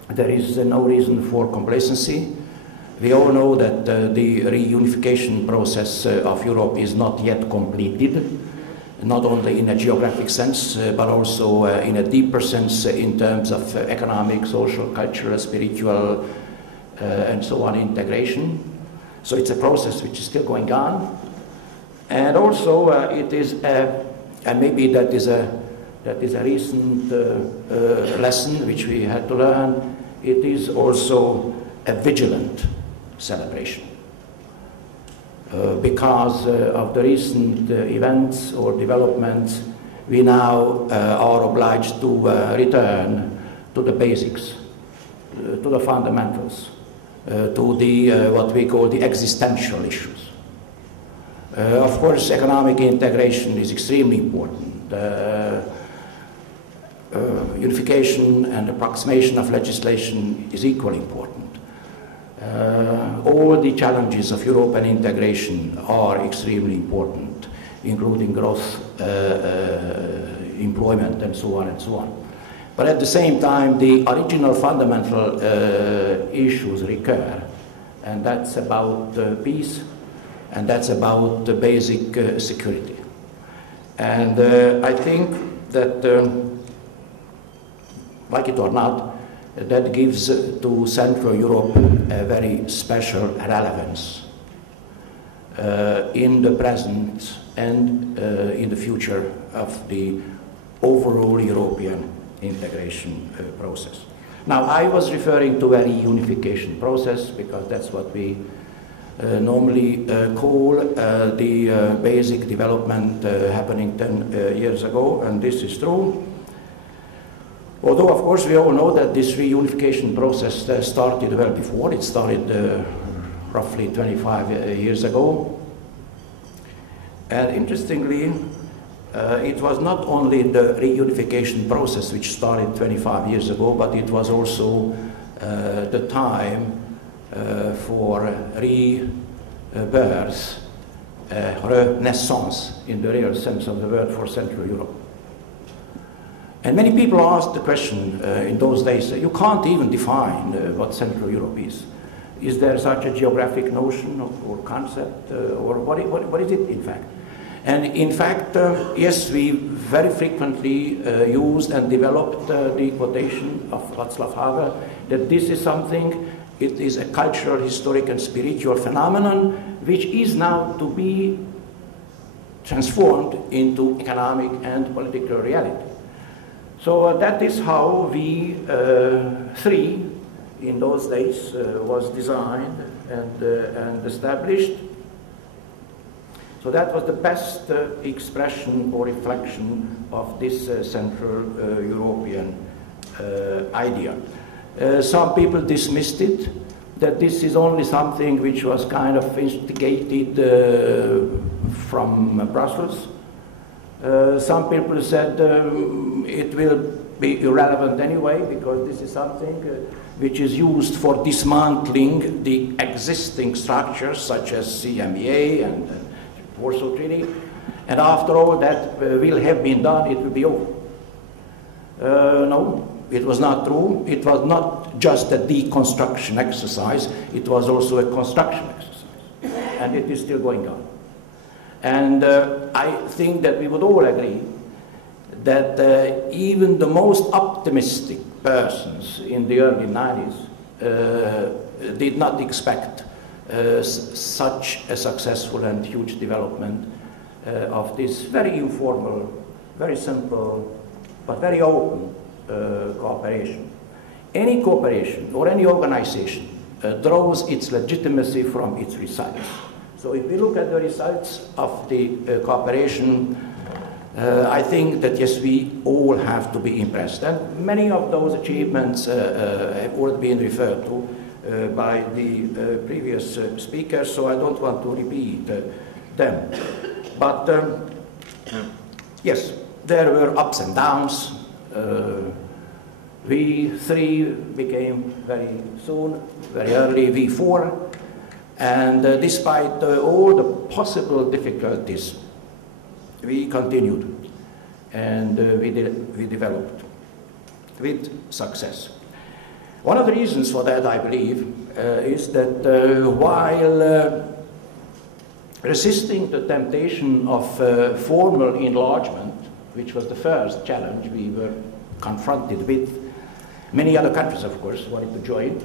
there is no reason for complacency. We all know that the reunification process of Europe is not yet completed, not only in a geographic sense, but also in a deeper sense in terms of economic, social, cultural, spiritual, and so on integration. So it's a process which is still going on. And also it is, and maybe that is a recent lesson which we had to learn, it is also a vigilant celebration. Because of the recent events or developments, we now are obliged to return to the basics, to the fundamentals, to the what we call the existential issues. Of course, economic integration is extremely important. Unification and approximation of legislation is equally important. All the challenges of European integration are extremely important, including growth, employment, and so on and so on. But at the same time, the original fundamental issues recur, and that's about peace, and that's about the basic security. And I think that, like it or not, that gives to Central Europe a very special relevance in the present and in the future of the overall European integration process. Now, I was referring to a reunification process because that's what we normally call the basic development happening 10 years ago, and this is true. Although, of course, we all know that this reunification process started well before. It started roughly 25 years ago. And interestingly, it was not only the reunification process which started 25 years ago, but it was also the time for rebirth, renaissance in the real sense of the word for Central Europe. And many people asked the question in those days, you can't even define what Central Europe is. Is there such a geographic notion or concept, or what is it in fact? And in fact, yes, we very frequently used and developed the quotation of Václav Havel that this is something, it is a cultural, historic and spiritual phenomenon which is now to be transformed into economic and political reality. So that is how we three in those days was designed and established. So that was the best expression or reflection of this Central European idea. Some people dismissed it, that this is only something which was kind of instigated from Brussels. Some people said it will be irrelevant anyway, because this is something which is used for dismantling the existing structures such as CMEA and Warsaw Treaty, and after all that will have been done, it will be over. No, it was not true. It was not just a deconstruction exercise, it was also a construction exercise, and it is still going on. And I think that we would all agree that even the most optimistic persons in the early 90s did not expect such a successful and huge development of this very informal, very simple, but very open cooperation. Any cooperation or any organization draws its legitimacy from its results. So if we look at the results of the cooperation, I think that yes, we all have to be impressed. And many of those achievements have already been referred to by the previous speakers, so I don't want to repeat them. But yes, there were ups and downs. V3 became very soon, very early V4, and despite all the possible difficulties, we continued and we developed with success. One of the reasons for that, I believe, is that while resisting the temptation of formal enlargement, which was the first challenge we were confronted with, many other countries, of course, wanted to join,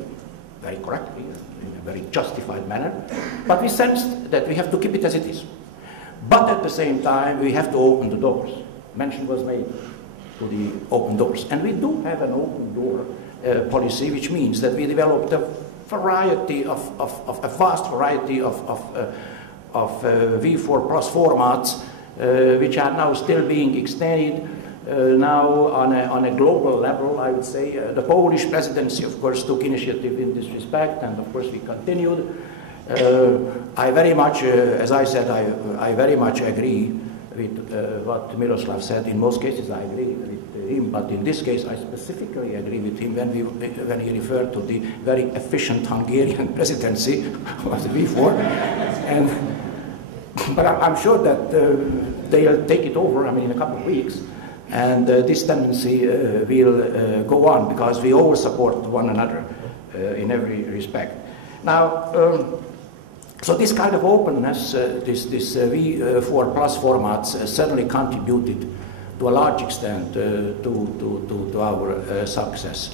very correctly, in a very justified manner, but we sensed that we have to keep it as it is. But at the same time, we have to open the doors. Mention was made to the open doors. And we do have an open door policy, which means that we developed a variety of a vast variety of V4 plus formats, which are now still being extended now on a global level, I would say. The Polish presidency, of course, took initiative in this respect, and of course we continued. I very much, as I said, I very much agree with what Miroslav said. In most cases I agree with him, but in this case I specifically agree with him when he referred to the very efficient Hungarian presidency of the V4. But I'm sure that they'll take it over, I mean, in a couple of weeks, and this tendency will go on, because we all support one another in every respect. Now, so this kind of openness, this V4 plus formats certainly contributed to a large extent to our success.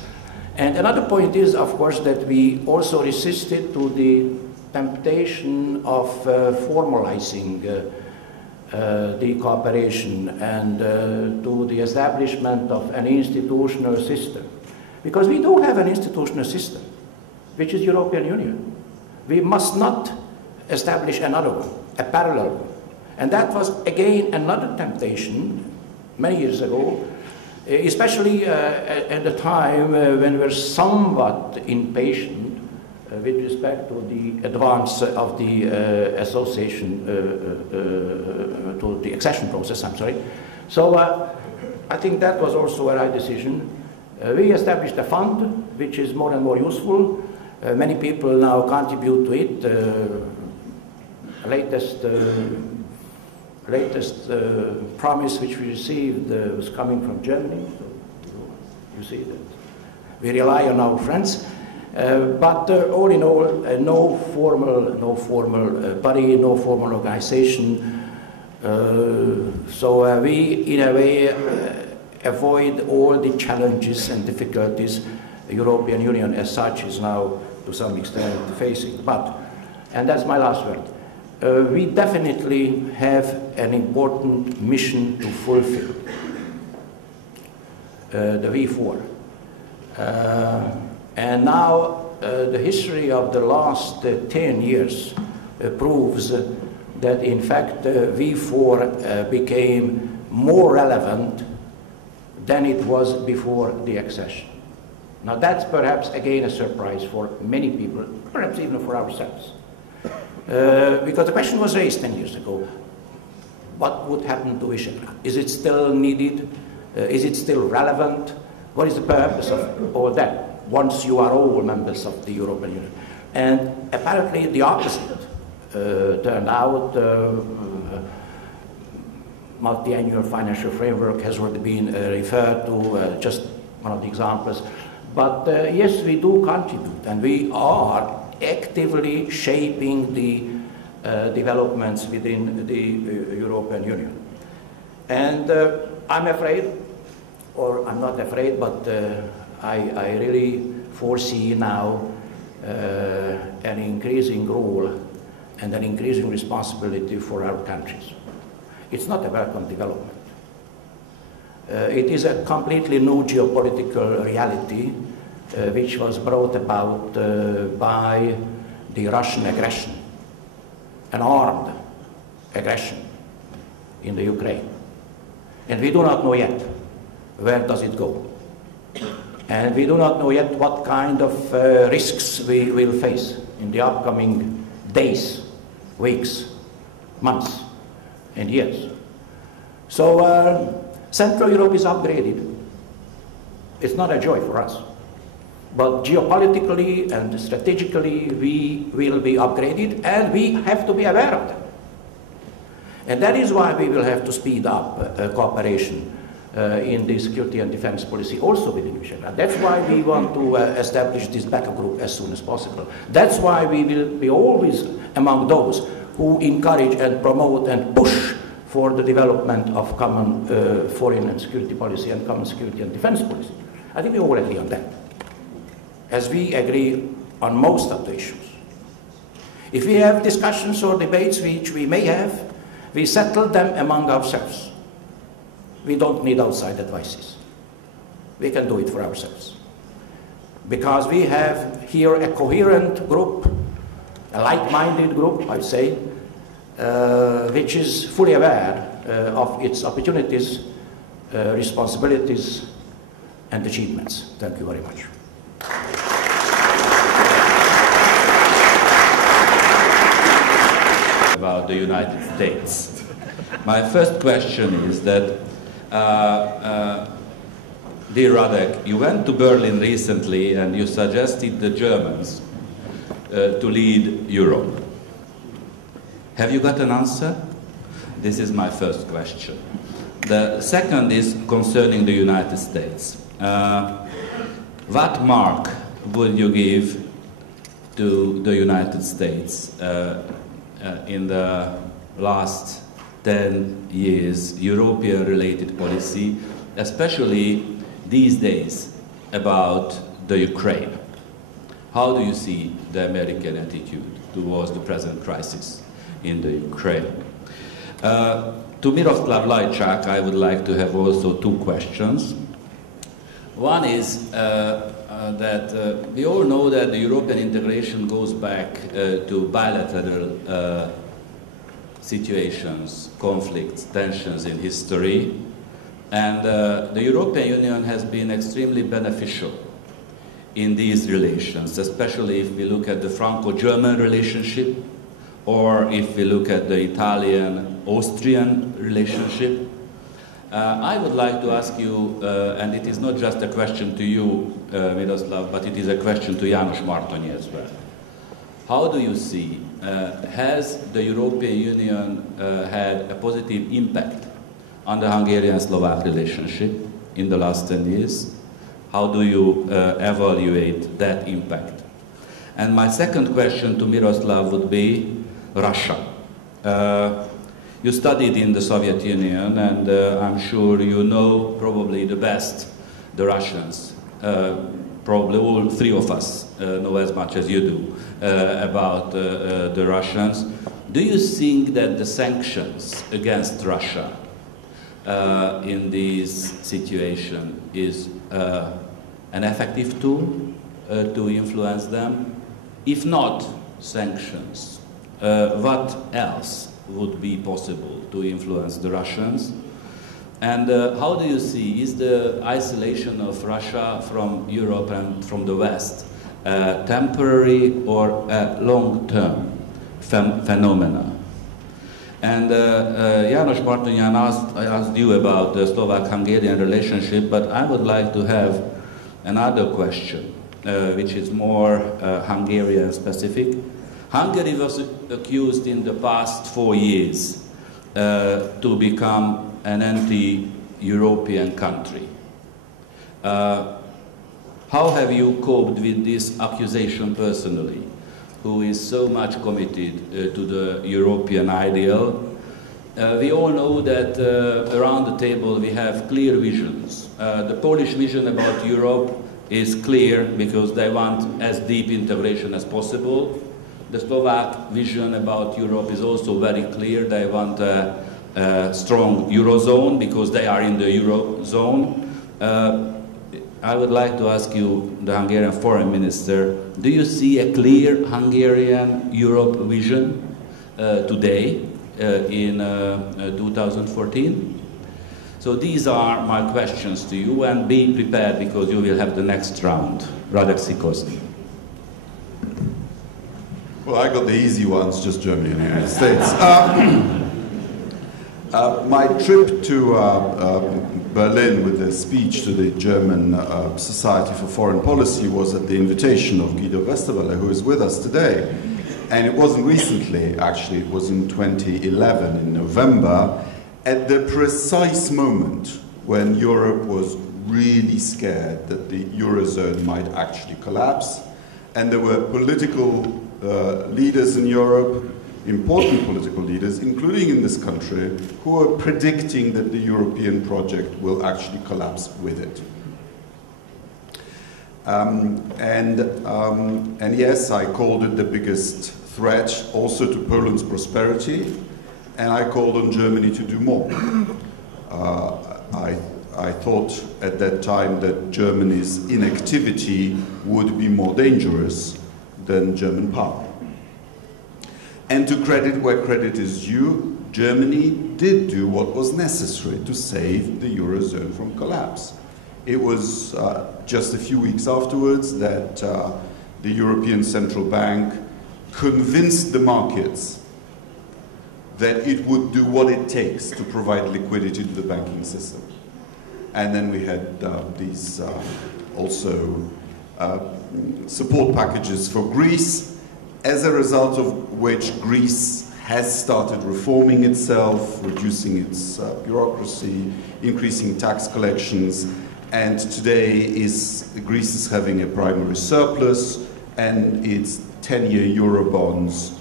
And another point is, of course, that we also resisted to the temptation of formalizing the cooperation and to the establishment of an institutional system. Because we do have an institutional system, which is European Union. We must not establish another one, a parallel one. And that was, again, another temptation many years ago, especially at the time when we were somewhat impatient with respect to the advance of the association, to the accession process, I'm sorry. So I think that was also a right decision. We established a fund, which is more and more useful. Many people now contribute to it. Latest promise which we received was coming from Germany. So you see that we rely on our friends. But all in all, no formal body, no formal organization. So we, in a way, avoid all the challenges and difficulties the European Union as such is now, to some extent, facing. But, and that's my last word, we definitely have an important mission to fulfill. The V4. And now the history of the last 10 years proves that in fact V4 became more relevant than it was before the accession. Now that's perhaps again a surprise for many people, perhaps even for ourselves. Because the question was raised 10 years ago, what would happen to Visegrad? Is it still needed? Is it still relevant? What is the purpose of all that once you are all members of the European Union? And apparently the opposite turned out. Multi-annual financial framework has already been referred to, just one of the examples. But yes, we do contribute, and we are actively shaping the developments within the European Union. And I'm afraid, or I'm not afraid, but I really foresee now an increasing role and an increasing responsibility for our countries. It's not a welcome development. It is a completely new geopolitical reality which was brought about by the Russian aggression, an armed aggression in the Ukraine. And we do not know yet where does it go. And we do not know yet what kind of risks we will face in the upcoming days, weeks, months, and years. So Central Europe is upgraded. It's not a joy for us. But geopolitically and strategically, we will be upgraded, and we have to be aware of that. And that is why we will have to speed up cooperation in the security and defense policy also within Visegrad. That's why we want to establish this battle group as soon as possible. That's why we will be always among those who encourage and promote and push for the development of common foreign and security policy and common security and defense policy. I think we all agree on that, as we agree on most of the issues. If we have discussions or debates which we may have, we settle them among ourselves. We don't need outside advices. We can do it for ourselves. Because we have here a coherent group, a like-minded group, I'd say, which is fully aware of its opportunities, responsibilities, and achievements. Thank you very much. About the United States. My first question is that, dear Radek, you went to Berlin recently and you suggested the Germans to lead Europe. Have you got an answer? This is my first question. The second is concerning the United States. What mark would you give to the United States in the last 10 years European-related policy, especially these days about the Ukraine? How do you see the American attitude towards the present crisis in the Ukraine? To Miroslav Lajčák, I would like to have also two questions. One is that we all know that the European integration goes back to bilateral situations, conflicts, tensions in history, and the European Union has been extremely beneficial in these relations, especially if we look at the Franco-German relationship, or if we look at the Italian-Austrian relationship. I would like to ask you, and it is not just a question to you, Miroslav, but it is a question to János Martonyi as well. How do you see, has the European Union had a positive impact on the Hungarian-Slovak relationship in the last 10 years? How do you evaluate that impact? And my second question to Miroslav would be Russia. You studied in the Soviet Union, and I'm sure you know probably the best the Russians. Probably all three of us know as much as you do about the Russians. Do you think that the sanctions against Russia in this situation is an effective tool to influence them? If not sanctions, what else would be possible to influence the Russians? And how do you see, is the isolation of Russia from Europe and from the West temporary or a long-term phenomena? And János Martonyan asked you about the Slovak-Hungarian relationship, but I would like to have another question, which is more Hungarian specific. Hungary was accused in the past 4 years to become an anti-European country. How have you coped with this accusation personally, who is so much committed to the European ideal? We all know that around the table we have clear visions. The Polish vision about Europe is clear because they want as deep integration as possible. The Slovak vision about Europe is also very clear. They want a strong Eurozone because they are in the Eurozone. I would like to ask you, the Hungarian Foreign Minister, do you see a clear Hungarian Europe vision today in 2014? So these are my questions to you, and be prepared because you will have the next round. Radek Sikorski. Well, I got the easy ones, just Germany and the United States. My trip to Berlin with a speech to the German Society for Foreign Policy was at the invitation of Guido Westerwelle, who is with us today. And it wasn't recently, actually, it was in 2011, in November, at the precise moment when Europe was really scared that the Eurozone might actually collapse. And there were political leaders in Europe, important political leaders, including in this country, who are predicting that the European project will actually collapse with it. And yes, I called it the biggest threat also to Poland's prosperity, and I called on Germany to do more. I thought at that time that Germany's inactivity would be more dangerous than German power. And to credit where credit is due, Germany did do what was necessary to save the Eurozone from collapse. It was just a few weeks afterwards that the European Central Bank convinced the markets that it would do what it takes to provide liquidity to the banking system. And then we had these also support packages for Greece, as a result of which Greece has started reforming itself, reducing its bureaucracy, increasing tax collections, and today Greece is having a primary surplus, and its 10-year Euro bonds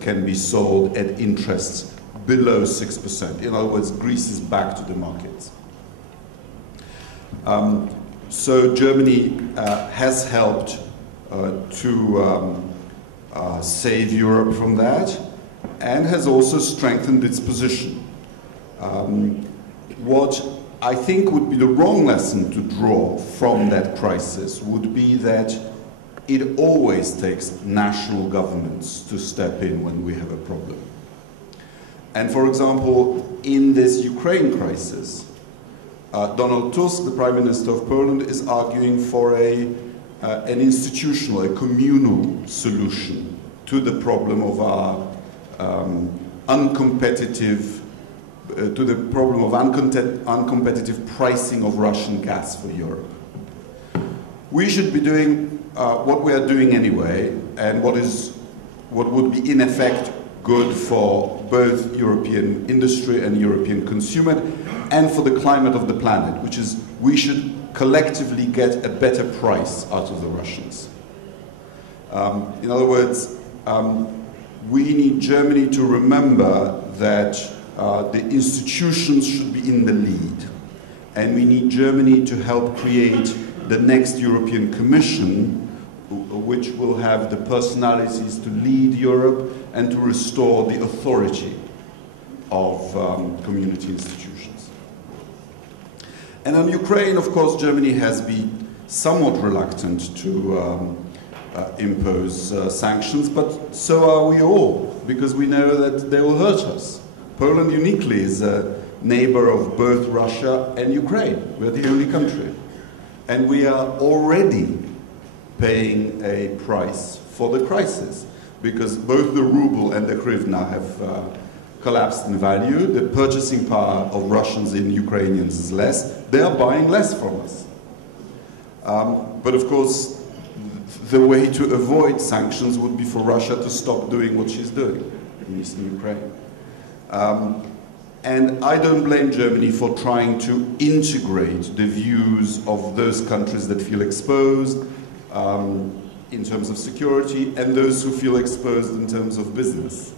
can be sold at interests below 6%. In other words, Greece is back to the markets. So Germany has helped to save Europe from that, and has also strengthened its position. What I think would be the wrong lesson to draw from that crisis would be that it always takes national governments to step in when we have a problem. And for example, in this Ukraine crisis, Donald Tusk, the Prime Minister of Poland, is arguing for an institutional, a communal solution to the problem of our uncompetitive pricing of Russian gas for Europe. We should be doing what we are doing anyway, and what would be in effect good for both European industry and European consumer, and for the climate of the planet, which is we should collectively get a better price out of the Russians. In other words, we need Germany to remember that the institutions should be in the lead. And we need Germany to help create the next European Commission, which will have the personalities to lead Europe and to restore the authority of community institutions. And on Ukraine, of course, Germany has been somewhat reluctant to impose sanctions, but so are we all, because we know that they will hurt us. Poland uniquely is a neighbor of both Russia and Ukraine. We're the only country. And we are already paying a price for the crisis, because both the ruble and the hryvnia have collapsed in value. The purchasing power of Russians in Ukrainians is less. They are buying less from us. But of course, the way to avoid sanctions would be for Russia to stop doing what she's doing in eastern Ukraine. And I don't blame Germany for trying to integrate the views of those countries that feel exposed in terms of security, and those who feel exposed in terms of business,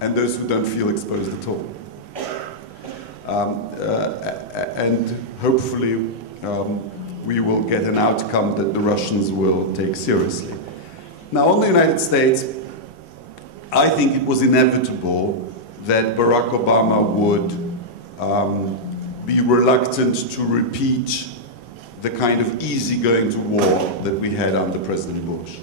and those who don't feel exposed at all. And hopefully we will get an outcome that the Russians will take seriously. Now, on the United States, I think it was inevitable that Barack Obama would be reluctant to repeat the kind of easy-going to war that we had under President Bush.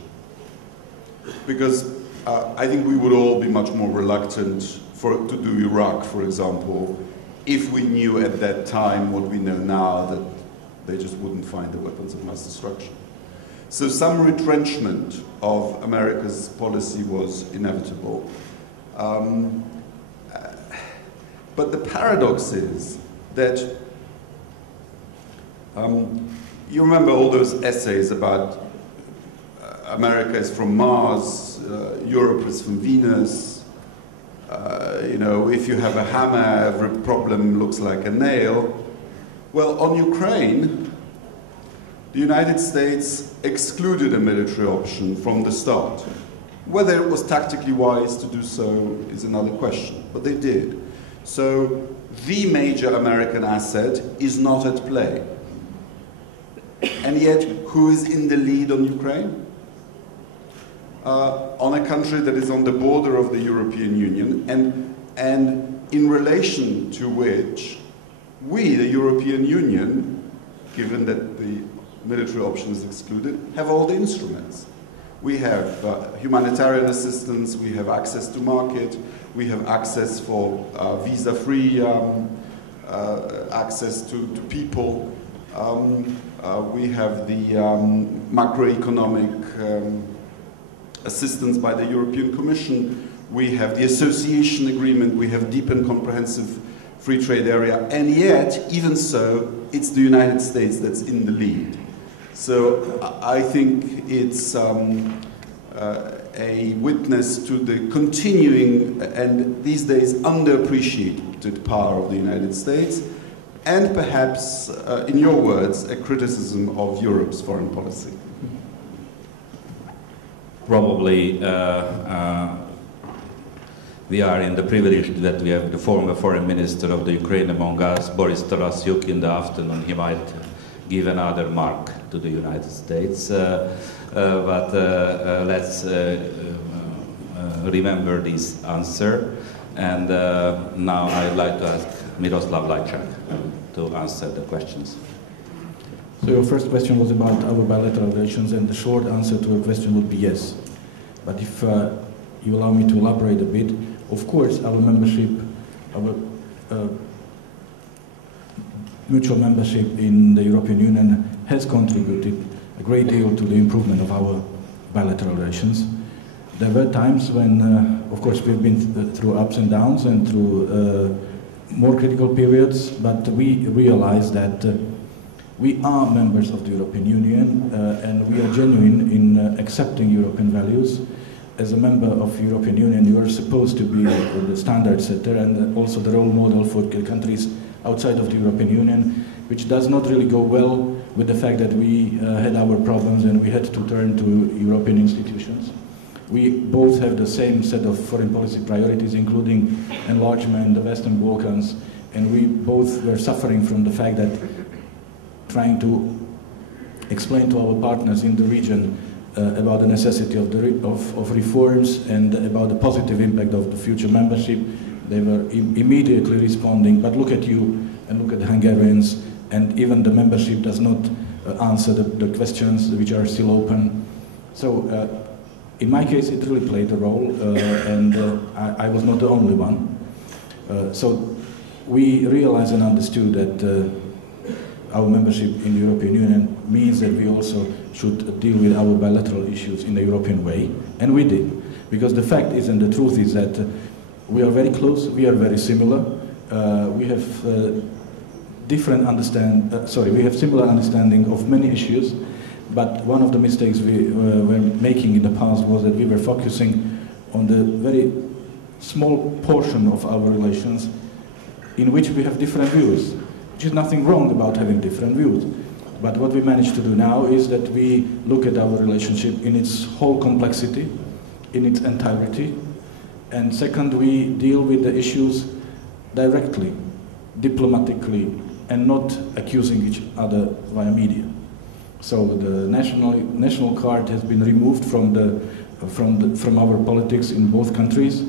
Because I think we would all be much more reluctant to do Iraq, for example, if we knew at that time what we know now, that they just wouldn't find the weapons of mass destruction. So some retrenchment of America's policy was inevitable. But the paradox is that you remember all those essays about America is from Mars, Europe is from Venus, you know, if you have a hammer, every problem looks like a nail. Well, on Ukraine, the United States excluded a military option from the start. Whether it was tactically wise to do so is another question, but they did. So the major American asset is not at play. And yet, who is in the lead on Ukraine? On a country that is on the border of the European Union, and in relation to which we, the European Union, given that the military option is excluded, have all the instruments. We have humanitarian assistance, we have access to market, we have access for visa-free access to people. We have the macroeconomic assistance by the European Commission. We have the association agreement. We have deep and comprehensive free trade area. And yet, even so, it's the United States that's in the lead. So I think it's a witness to the continuing and these days underappreciated power of the United States, and perhaps, in your words, a criticism of Europe's foreign policy. Probably we are in the privilege that we have the former foreign minister of the Ukraine among us, Boris Tarasyuk. In the afternoon he might give another mark to the United States, but let's remember this answer. And now I'd like to ask Miroslav Lajčák to answer the questions. So your first question was about our bilateral relations, and the short answer to your question would be yes. But if you allow me to elaborate a bit, of course our membership, our mutual membership in the European Union has contributed a great deal to the improvement of our bilateral relations. There were times when, of course, we've been through ups and downs and through more critical periods, but we realized that we are members of the European Union and we are genuine in accepting European values. As a member of the European Union, you are supposed to be the standard setter and also the role model for countries outside of the European Union. which does not really go well with the fact that we had our problems and we had to turn to European institutions. We both have the same set of foreign policy priorities, including enlargement, the Western Balkans, and we both were suffering from the fact that trying to explain to our partners in the region about the necessity of reforms and about the positive impact of the future membership. They were immediately responding, but look at you and look at the Hungarians, and even the membership does not answer the questions which are still open. So in my case it really played a role, and I was not the only one. So we realized and understood that our membership in the European Union means that we also should deal with our bilateral issues in a European way, and we did. Because the fact is, and the truth is, that we are very close, we are very similar, we have we have similar understanding of many issues, but one of the mistakes we were making in the past was that we were focusing on the very small portion of our relations in which we have different views. Which is nothing wrong about having different views. But what we managed to do now is that we look at our relationship in its whole complexity, in its entirety, and second, we deal with the issues directly, diplomatically, and not accusing each other via media. So the national card has been removed from our politics in both countries.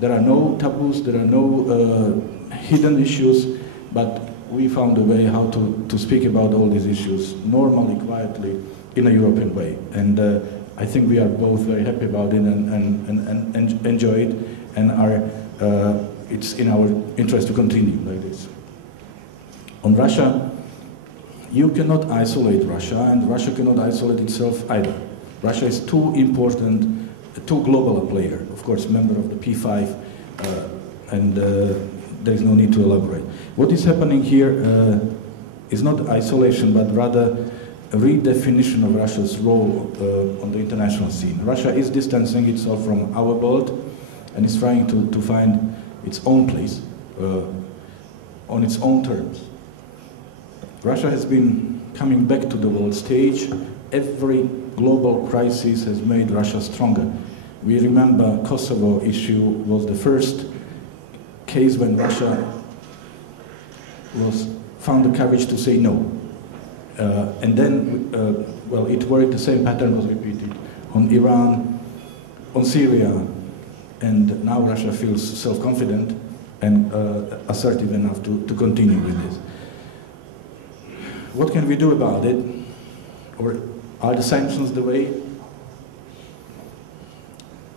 There are no taboos, there are no hidden issues, but we found a way how to speak about all these issues normally, quietly, in a European way. And I think we are both very happy about it and enjoy it, and it's in our interest to continue like this. On Russia, you cannot isolate Russia, and Russia cannot isolate itself either. Russia is too important, too global a player, of course, member of the P5, and there is no need to elaborate. What is happening here is not isolation, but rather a redefinition of Russia's role on the international scene. Russia is distancing itself from our world and is trying to find its own place on its own terms. Russia has been coming back to the world stage. Every global crisis has made Russia stronger. We remember Kosovo issue was the first case when Russia found the courage to say no. And then, well, it worked, the same pattern was repeated on Iran, on Syria, and now Russia feels self-confident and assertive enough to continue with this. What can we do about it? Or are the sanctions the way?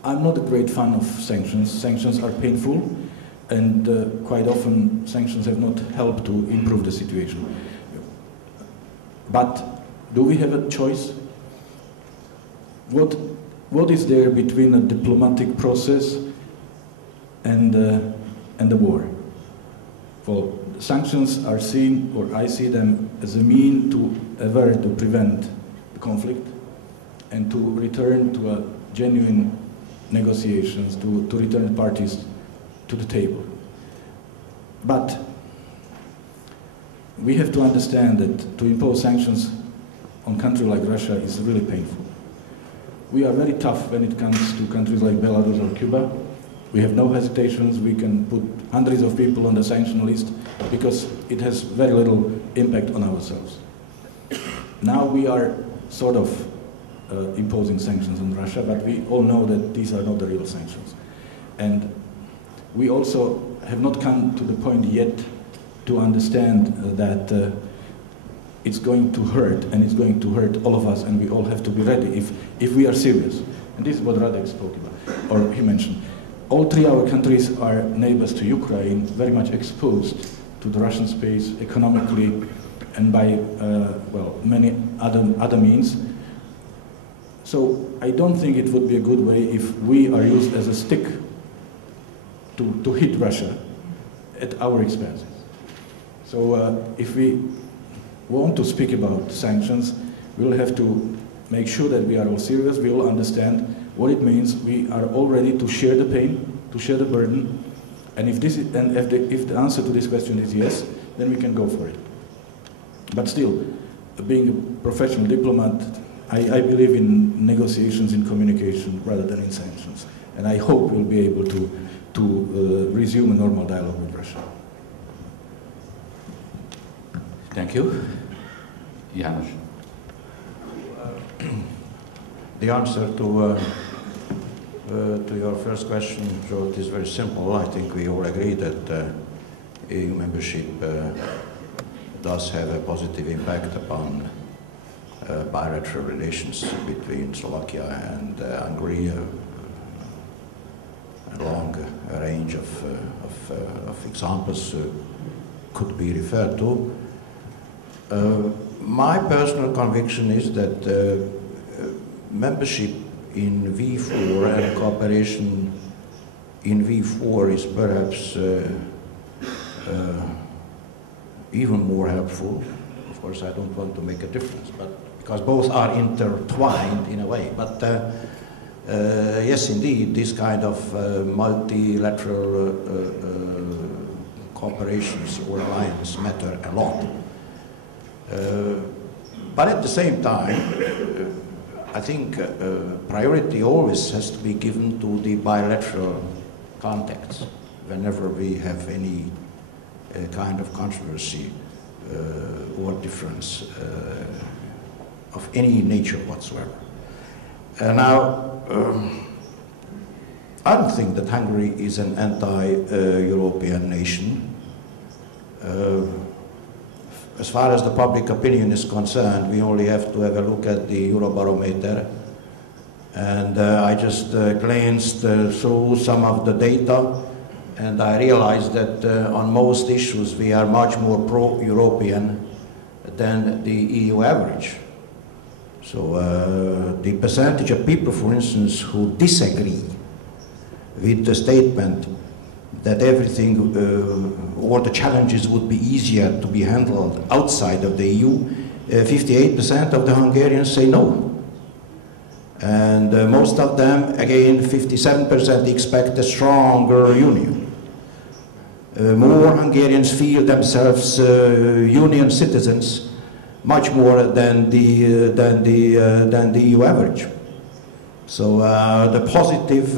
I'm not a great fan of sanctions. Sanctions are painful, and quite often sanctions have not helped to improve the situation. But do we have a choice? What is there between a diplomatic process and the war? Well, sanctions are seen, or I see them as a mean to avert, to prevent the conflict, and to return to a genuine negotiations, to return parties to the table. But we have to understand that to impose sanctions on a country like Russia is really painful. We are very tough when it comes to countries like Belarus or Cuba. We have no hesitations. We can put hundreds of people on the sanction list because it has very little impact on ourselves. Now we are sort of imposing sanctions on Russia, but we all know that these are not the real sanctions. And we also have not come to the point yet to understand that it's going to hurt, and it's going to hurt all of us, and we all have to be ready if we are serious. And this is what Radek spoke about, or he mentioned. All three of our countries are neighbors to Ukraine, very much exposed to the Russian space economically and by, well, many other means. So I don't think it would be a good way if we are used as a stick to hit Russia at our expenses. So if we want to speak about sanctions, we'll have to make sure that we are all serious, we all understand what it means. We are all ready to share the pain, to share the burden, and if the answer to this question is yes, then we can go for it. But still, being a professional diplomat, I believe in negotiations, in communication, rather than in sanctions. And I hope we'll be able to resume a normal dialogue with Russia. Thank you. János. The answer to your first question, Zsolt, is very simple. I think we all agree that EU membership does have a positive impact upon bilateral relations between Slovakia and Hungary. A long range of examples could be referred to. My personal conviction is that membership in V4 and cooperation in V4 is perhaps even more helpful. Of course, I don't want to make a difference, but because both are intertwined in a way. But yes, indeed, this kind of multilateral cooperations or alliance matter a lot. But at the same time, I think priority always has to be given to the bilateral contacts whenever we have any kind of controversy or difference of any nature whatsoever. Now, I don't think that Hungary is an anti-European nation. As far as the public opinion is concerned, we only have to have a look at the Eurobarometer. And I just glanced through some of the data, and I realized that on most issues we are much more pro-European than the EU average. So the percentage of people, for instance, who disagree with the statement that everything, all the challenges would be easier to be handled outside of the EU, 58% of the Hungarians say no. And most of them, again, 57% expect a stronger union. More Hungarians feel themselves union citizens, much more than the EU average. So the positive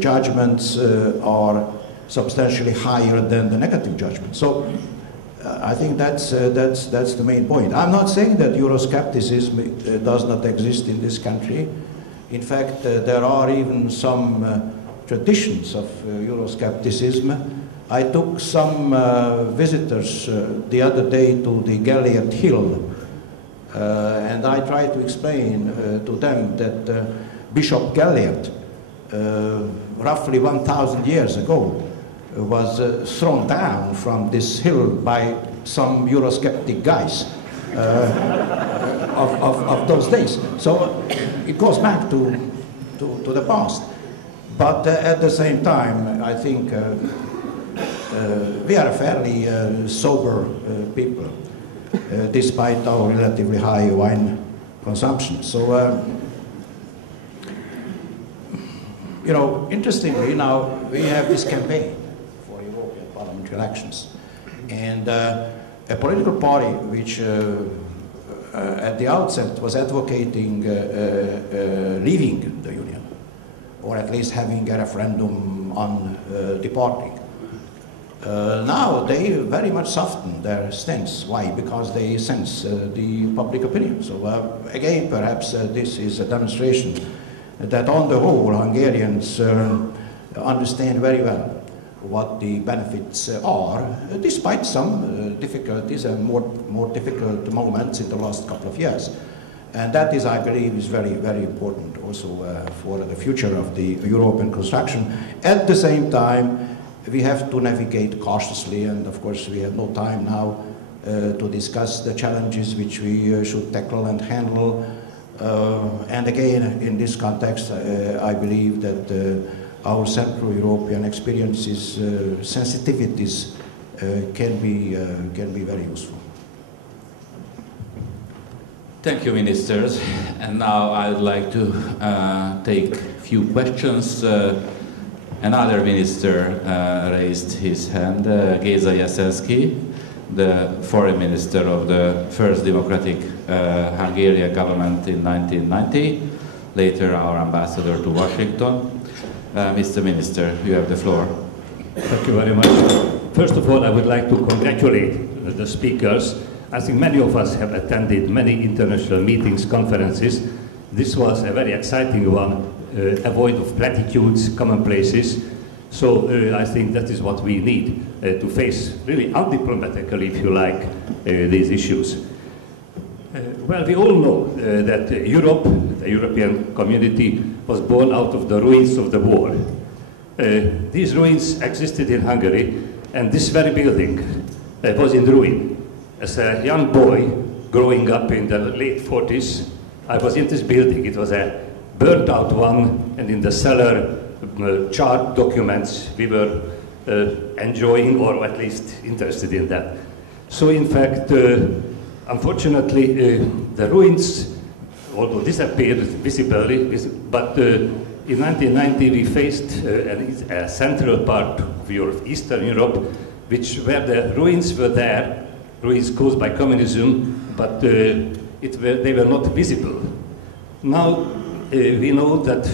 judgments are substantially higher than the negative judgments. So I think that's the main point. I'm not saying that Euroscepticism does not exist in this country. In fact, there are even some traditions of Euroscepticism. I took some visitors the other day to the Gellért Hill, and I tried to explain to them that Bishop Gellért, roughly 1,000 years ago, was thrown down from this hill by some Eurosceptic guys of those days. So it goes back to the past. But at the same time, I think we are a fairly sober people, despite our relatively high wine consumption. So, you know, interestingly, now we have this campaign for European Parliament elections. And a political party which at the outset was advocating leaving the Union, or at least having a referendum on departing. Now they very much soften their stance. Why? Because they sense the public opinion. So again, perhaps this is a demonstration that on the whole Hungarians understand very well what the benefits are, despite some difficulties and more difficult moments in the last couple of years. And that is, I believe, is very, very important also for the future of the European construction. At the same time, we have to navigate cautiously, and of course we have no time now to discuss the challenges which we should tackle and handle. And again, in this context, I believe that our Central European experiences, sensitivities, can be very useful. Thank you, ministers. And now I would like to take a few questions. Another minister raised his hand, Géza Jeszelszky. the foreign minister of the first democratic Hungarian government in 1990, later our ambassador to Washington. Mr. Minister, you have the floor. Thank you very much. First of all, I would like to congratulate the speakers. I think many of us have attended many international meetings, conferences. This was a very exciting one, void of platitudes, commonplaces. So I think that is what we need to face, really undiplomatically, if you like, these issues. Well, we all know that Europe, the European community, was born out of the ruins of the war. These ruins existed in Hungary, and this very building was in ruin. As a young boy growing up in the late 40s, I was in this building. It was a burnt out one, and in the cellar, chart documents we were enjoying, or at least interested in that. So in fact, unfortunately, the ruins, although disappeared visibly, but in 1990 we faced a central part of Europe, Eastern Europe, where the ruins were there, ruins caused by communism, but they were not visible. Now we know that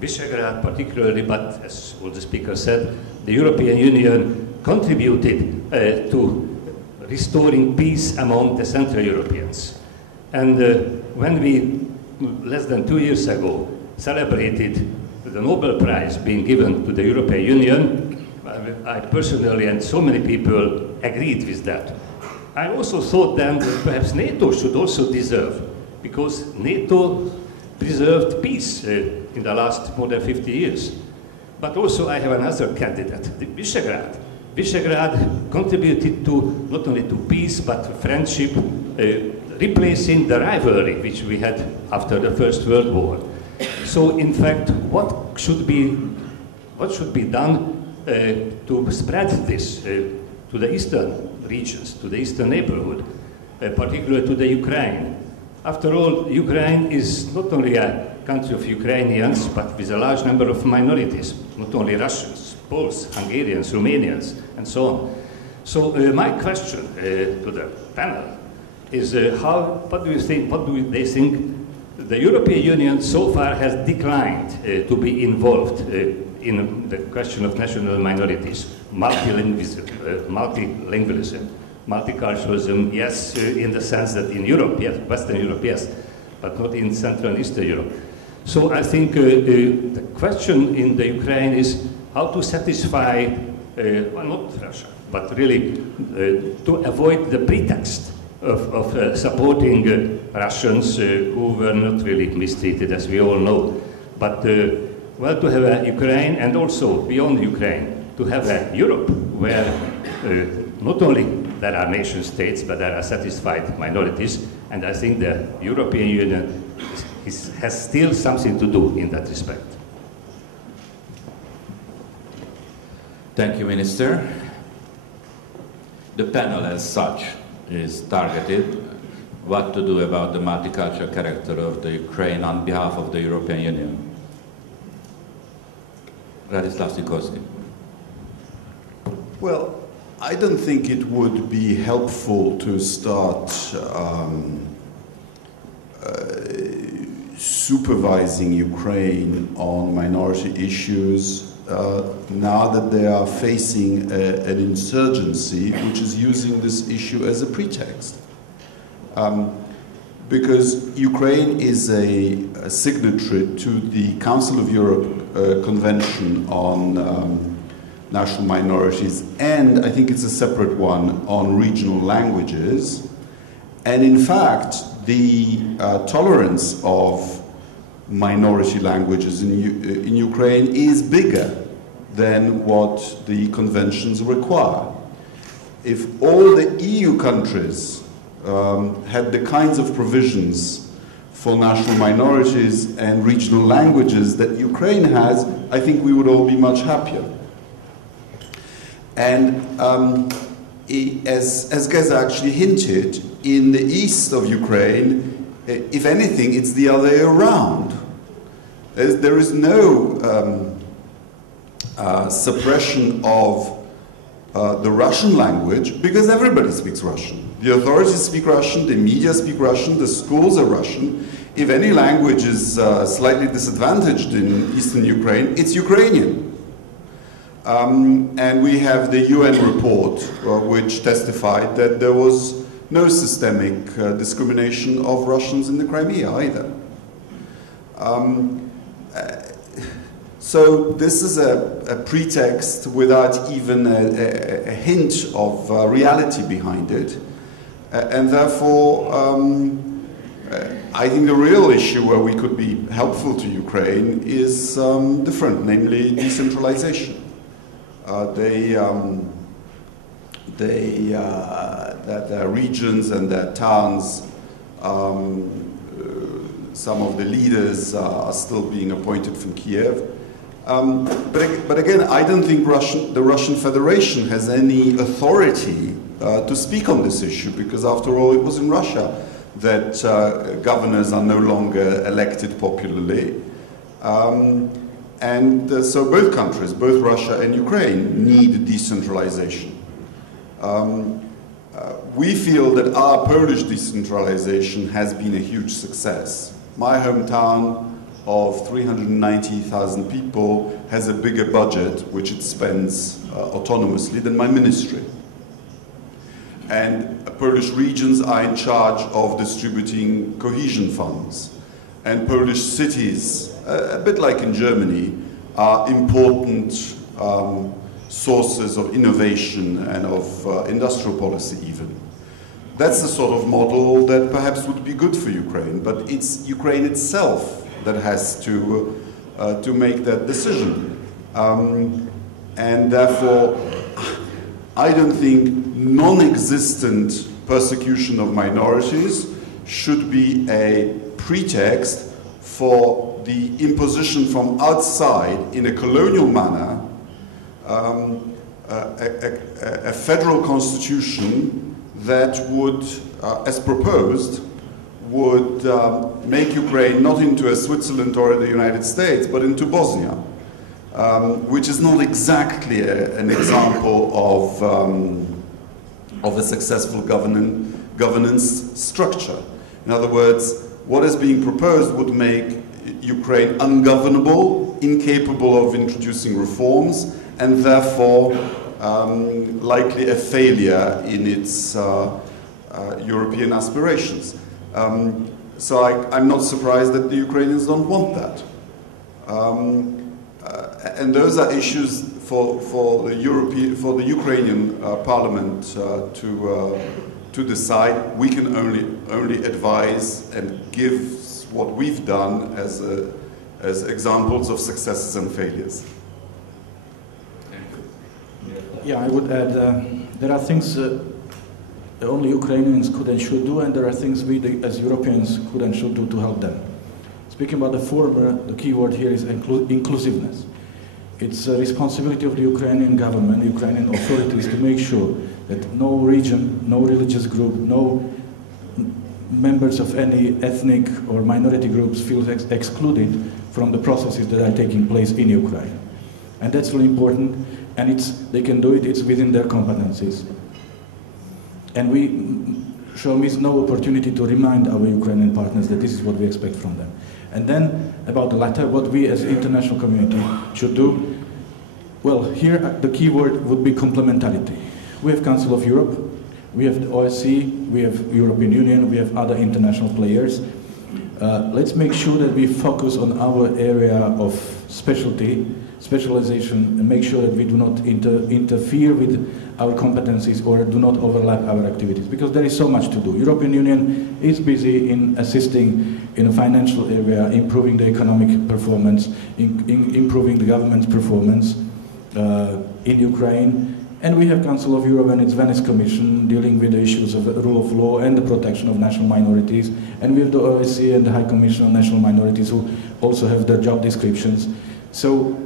Visegrad particularly, but as all the speakers said, the European Union contributed to restoring peace among the Central Europeans. And when we, less than 2 years ago, celebrated the Nobel Prize being given to the European Union, I personally and so many people agreed with that. I also thought then that perhaps NATO should also deserve, because NATO preserved peace in the last more than 50 years. But also I have another candidate, Visegrad. Visegrad contributed to not only to peace but to friendship, replacing the rivalry which we had after the First World War. So in fact, what should be done to spread this to the eastern regions, to the eastern neighborhood, particularly to the Ukraine? After all, Ukraine is not only a country of Ukrainians, but with a large number of minorities, not only Russians, Poles, Hungarians, Romanians, and so on. So my question to the panel is what do they think? The European Union so far has declined to be involved in the question of national minorities, multilingualism, multiculturalism, yes, in the sense that in Europe, yes, Western Europe, yes, but not in Central and Eastern Europe. So I think the question in the Ukraine is how to satisfy, well, not Russia, but really to avoid the pretext of supporting Russians who were not really mistreated, as we all know. But, well, to have a Ukraine, and also beyond Ukraine, to have a Europe where not only there are nation states, but there are satisfied minorities, and I think the European Union has still something to do in that respect. Thank you, Minister. The panel as such is targeted what to do about the multicultural character of the Ukraine on behalf of the European Union. Radislav Sikorski. Well, I don't think it would be helpful to start supervising Ukraine on minority issues now that they are facing an insurgency which is using this issue as a pretext. Because Ukraine is a signatory to the Council of Europe Convention on National Minorities, and I think it's a separate one on regional languages. And in fact, the tolerance of minority languages in Ukraine is bigger than what the conventions require. If all the EU countries had the kinds of provisions for national minorities and regional languages that Ukraine has, I think we would all be much happier. And as Geza actually hinted, in the east of Ukraine, if anything, it's the other way around. There is no suppression of the Russian language, because everybody speaks Russian. The authorities speak Russian, the media speak Russian, the schools are Russian. If any language is slightly disadvantaged in eastern Ukraine, it's Ukrainian. And we have the UN report which testified that there was no systemic discrimination of Russians in the Crimea either. So this is a pretext without even a hint of reality behind it. And therefore, I think the real issue where we could be helpful to Ukraine is different, namely decentralization. That their regions and their towns, some of the leaders are still being appointed from Kiev. But again, I don't think the Russian Federation has any authority to speak on this issue, because after all, it was in Russia that governors are no longer elected popularly. So both countries, both Russia and Ukraine, need decentralization. We feel that our Polish decentralization has been a huge success. My hometown of 390,000 people has a bigger budget which it spends autonomously than my ministry. And Polish regions are in charge of distributing cohesion funds. And Polish cities, a bit like in Germany, are important sources of innovation and of industrial policy even. That's the sort of model that perhaps would be good for Ukraine, but it's Ukraine itself that has to make that decision. And therefore, I don't think non-existent persecution of minorities should be a pretext for the imposition from outside in a colonial manner a federal constitution that would, as proposed, would make Ukraine not into a Switzerland or the United States, but into Bosnia, which is not exactly an example of a successful governance structure. In other words, what is being proposed would make Ukraine ungovernable, incapable of introducing reforms, and therefore likely a failure in its European aspirations. So I'm not surprised that the Ukrainians don't want that. And those are issues for the Ukrainian Parliament to decide. We can only advise and give what we've done as examples of successes and failures. Yeah, I would add there are things only Ukrainians could and should do, and there are things we as Europeans could and should do to help them. Speaking about the former, the key word here is inclusiveness. It's a responsibility of the Ukrainian government, Ukrainian authorities, to make sure that no region, no religious group, no members of any ethnic or minority groups feel excluded from the processes that are taking place in Ukraine. And that's really important, and they can do it, it's within their competencies. And we shall miss no opportunity to remind our Ukrainian partners that this is what we expect from them. And then, about the latter, what we as international community should do, well, here the key word would be complementarity. We have Council of Europe, we have the OSCE, we have European Union, we have other international players. Let's make sure that we focus on our area of specialization, and make sure that we do not interfere with our competencies or do not overlap our activities, because there is so much to do. European Union is busy in assisting in a financial area, improving the economic performance, improving the government's performance in Ukraine. And we have Council of Europe and its Venice Commission dealing with the issues of the rule of law and the protection of national minorities. And we have the OSCE and the High Commission on National Minorities, who also have their job descriptions. So,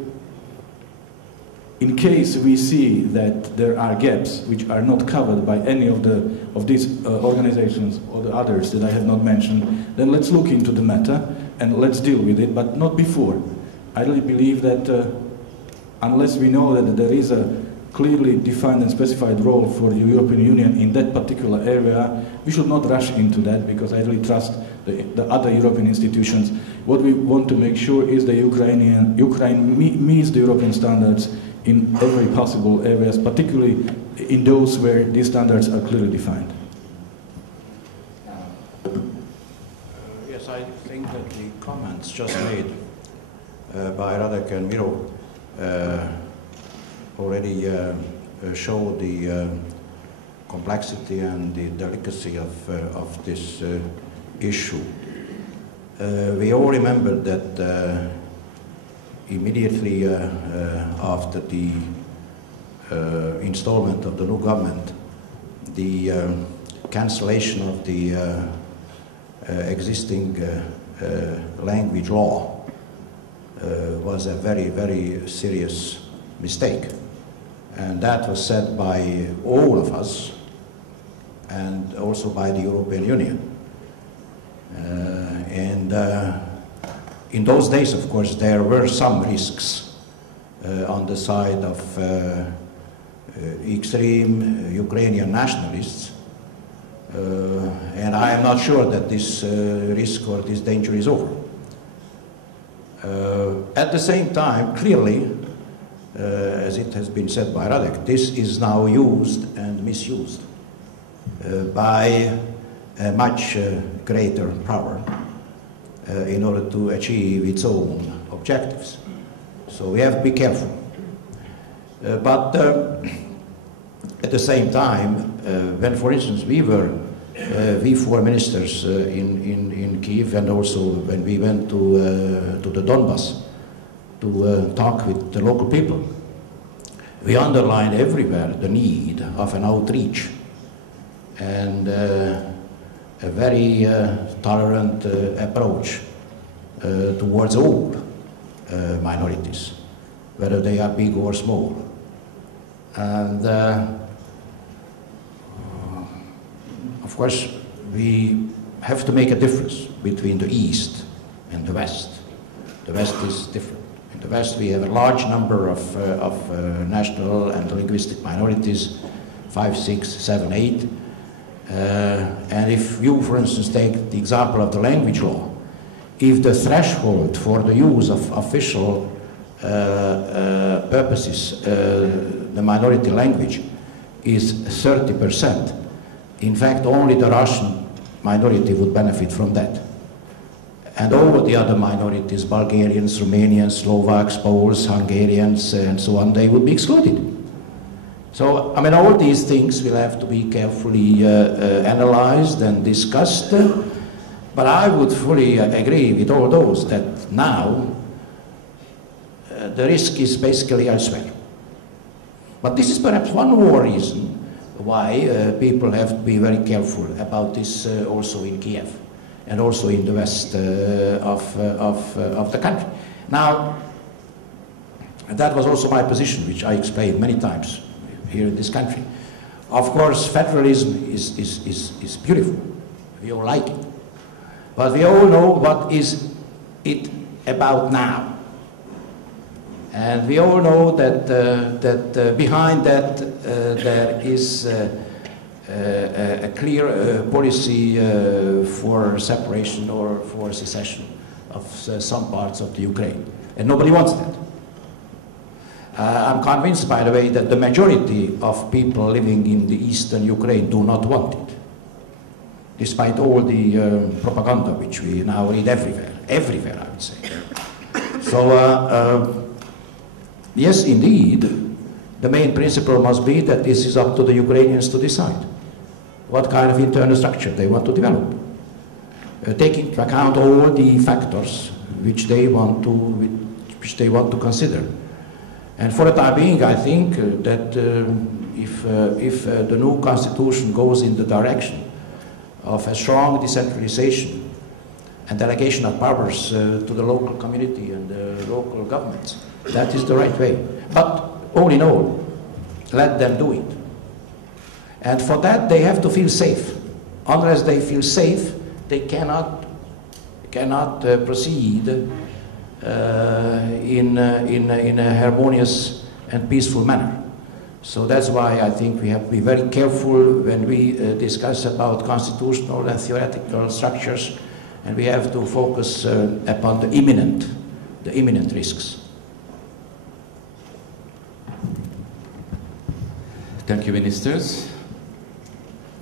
in case we see that there are gaps which are not covered by any of these organizations or the others that I have not mentioned, then let's look into the matter and let's deal with it, but not before. I really believe that unless we know that there is a clearly defined and specified role for the European Union in that particular area, we should not rush into that, because I really trust the other European institutions. What we want to make sure is that Ukraine meets the European standards in every possible areas, particularly in those where these standards are clearly defined. Yes, I think that the comments just made by Radek and Miro already show the complexity and the delicacy of this issue. We all remember that immediately after the installment of the new government, the cancellation of the existing language law was a very, very serious mistake. And that was said by all of us, and also by the European Union. In those days, of course, there were some risks on the side of extreme Ukrainian nationalists, and I am not sure that this risk or this danger is over. At the same time, clearly, as it has been said by Radek, this is now used and misused by a much greater power in order to achieve its own objectives. So we have to be careful. But at the same time, when, for instance, we four ministers in Kyiv, and also when we went to the Donbass to talk with the local people, we underlined everywhere the need of an outreach and a very tolerant approach towards all minorities, whether they are big or small. And of course, we have to make a difference between the East and the West. The West is different. In the West, we have a large number of national and linguistic minorities, 5, 6, 7, 8. And if you, for instance, take the example of the language law, if the threshold for the use of official purposes, the minority language, is 30%, in fact, only the Russian minority would benefit from that. And all the other minorities, Bulgarians, Romanians, Slovaks, Poles, Hungarians, and so on, they would be excluded. So, I mean, all these things will have to be carefully analyzed and discussed, but I would fully agree with all those that now the risk is basically elsewhere. But this is perhaps one more reason why people have to be very careful about this also in Kiev and also in the west of the country. Now, that was also my position, which I explained many times here in this country. Of course, federalism is beautiful. We all like it. But we all know what is it about now. And we all know that, behind that there is a clear policy for separation or for secession of some parts of the Ukraine. And nobody wants that. I'm convinced, by the way, that the majority of people living in the eastern Ukraine do not want it, despite all the propaganda which we now read everywhere, I would say. So, yes, indeed, the main principle must be that this is up to the Ukrainians to decide what kind of internal structure they want to develop, taking into account all the factors which they want to consider. And for the time being, I think that if the new constitution goes in the direction of a strong decentralization and delegation of powers to the local community and the local governments, that is the right way. But all in all, let them do it. And for that, they have to feel safe. Unless they feel safe, they cannot proceed in a harmonious and peaceful manner. So that's why I think we have to be very careful when we discuss about constitutional and theoretical structures, and we have to focus upon the imminent risks. Thank you, ministers.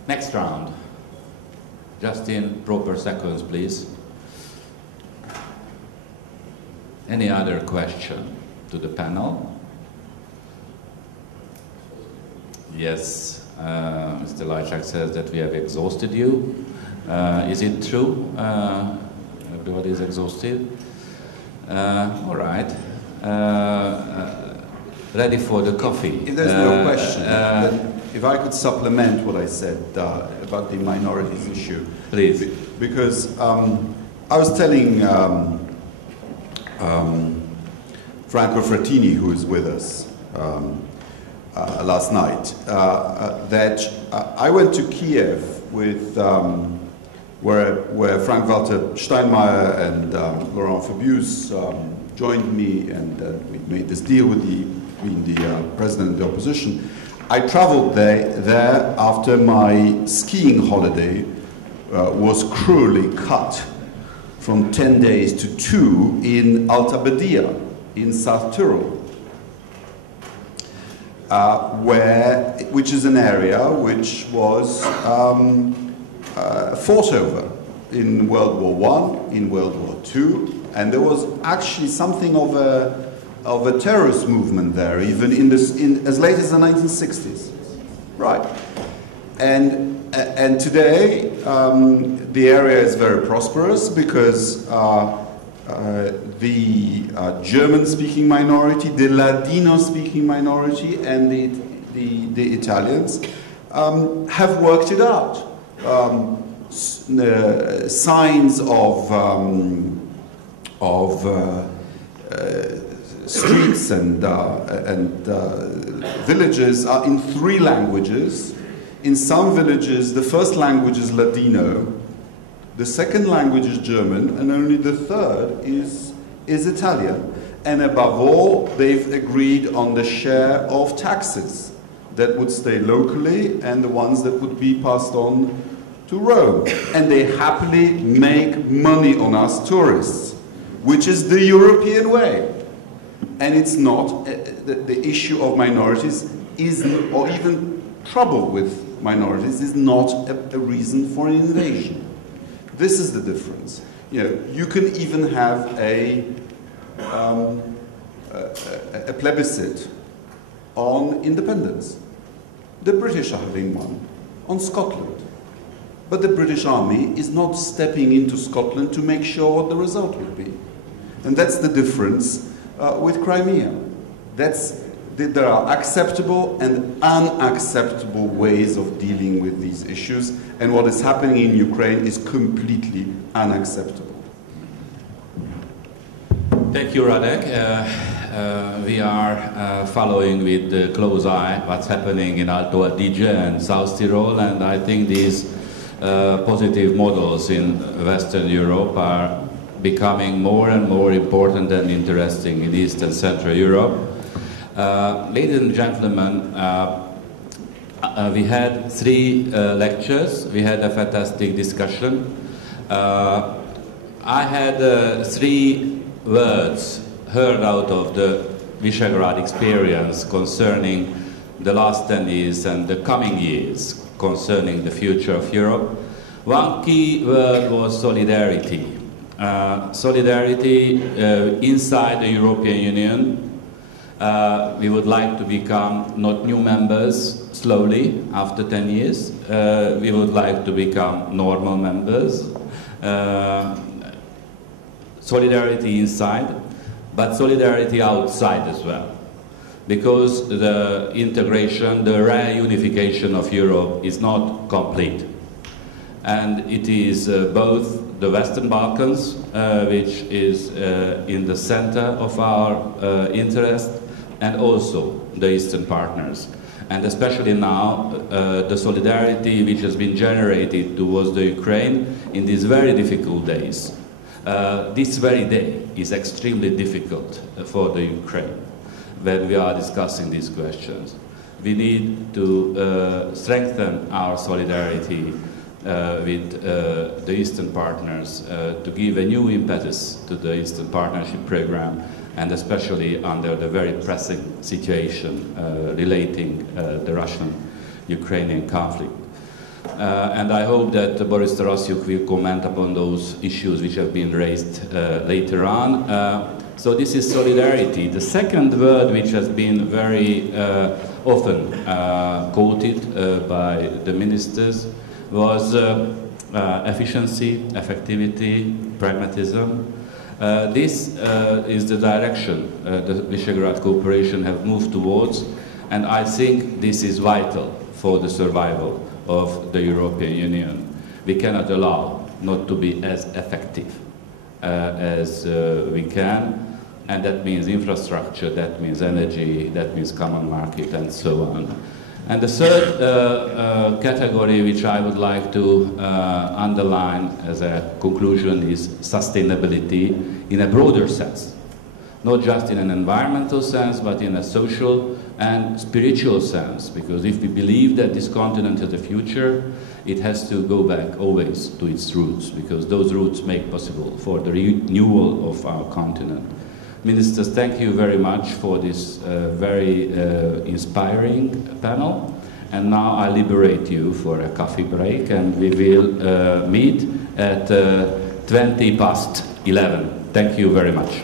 Next round. Just in proper seconds, please. Any other question to the panel? Yes, Mr. Lajczak says that we have exhausted you. Is it true? Everybody is exhausted? All right. Ready for the coffee. If there's no question, if I could supplement what I said about the minorities issue. Please. Because I was telling Franco Frattini, who is with us, last night, that I went to Kiev with where Frank-Walter Steinmeier and Laurent Fabius joined me, and we made this deal between the president and the opposition. I traveled there after my skiing holiday was cruelly cut from 10 days to 2 in Alta Badia in South Tyrol. Which is an area which was fought over in World War I, in World War II, and there was actually something of a terrorist movement there, even as late as the 1960s, right? And today the area is very prosperous because the German-speaking minority, the Ladino-speaking minority, and the Italians have worked it out. Signs of streets and villages are in 3 languages. In some villages, the first language is Ladino, the second language is German, and only the third is Italian. And above all, they've agreed on the share of taxes that would stay locally and the ones that would be passed on to Rome. And they happily make money on us tourists, which is the European way. And it's not, the issue of minorities is, or even trouble with minorities is not a reason for an invasion. This is the difference. You can even have a plebiscite on independence. The British are having one on Scotland. But the British Army is not stepping into Scotland to make sure what the result would be. And that's the difference with Crimea. There are acceptable and unacceptable ways of dealing with these issues, and what is happening in Ukraine is completely unacceptable. Thank you, Radek. We are following with a close eye what's happening in Alto Adige and South Tyrol, and I think these positive models in Western Europe are becoming more and more important and interesting in East and Central Europe. Ladies and gentlemen, we had 3 lectures. We had a fantastic discussion. I had 3 words heard out of the Visegrad experience concerning the last 10 years and the coming years concerning the future of Europe. One key word was solidarity. Solidarity inside the European Union. We would like to become not new members slowly after 10 years. We would like to become normal members. Solidarity inside, but solidarity outside as well. Because the integration, the reunification of Europe is not complete. And it is both the Western Balkans, which is in the center of our interest, and also the Eastern partners. And especially now, the solidarity which has been generated towards the Ukraine in these very difficult days. This very day is extremely difficult for the Ukraine when we are discussing these questions. we need to strengthen our solidarity with the Eastern partners, to give a new impetus to the Eastern Partnership Program, and especially under the very pressing situation relating the Russian-Ukrainian conflict. And I hope that Boris Tarasyuk will comment upon those issues which have been raised later on. So this is solidarity. The second word which has been very often quoted by the ministers was efficiency, effectivity, pragmatism. This is the direction the Visegrad cooperation have moved towards, and I think this is vital for the survival of the European Union. We cannot allow not to be as effective as we can, and that means infrastructure, that means energy, that means common market, and so on. And the third category which I would like to underline as a conclusion is sustainability in a broader sense. Not just in an environmental sense, but in a social and spiritual sense. Because if we believe that this continent has a future, it has to go back always to its roots, because those roots make possible for the renewal of our continent. Ministers, thank you very much for this very inspiring panel. And now I liberate you for a coffee break, and we will meet at 11:20. Thank you very much.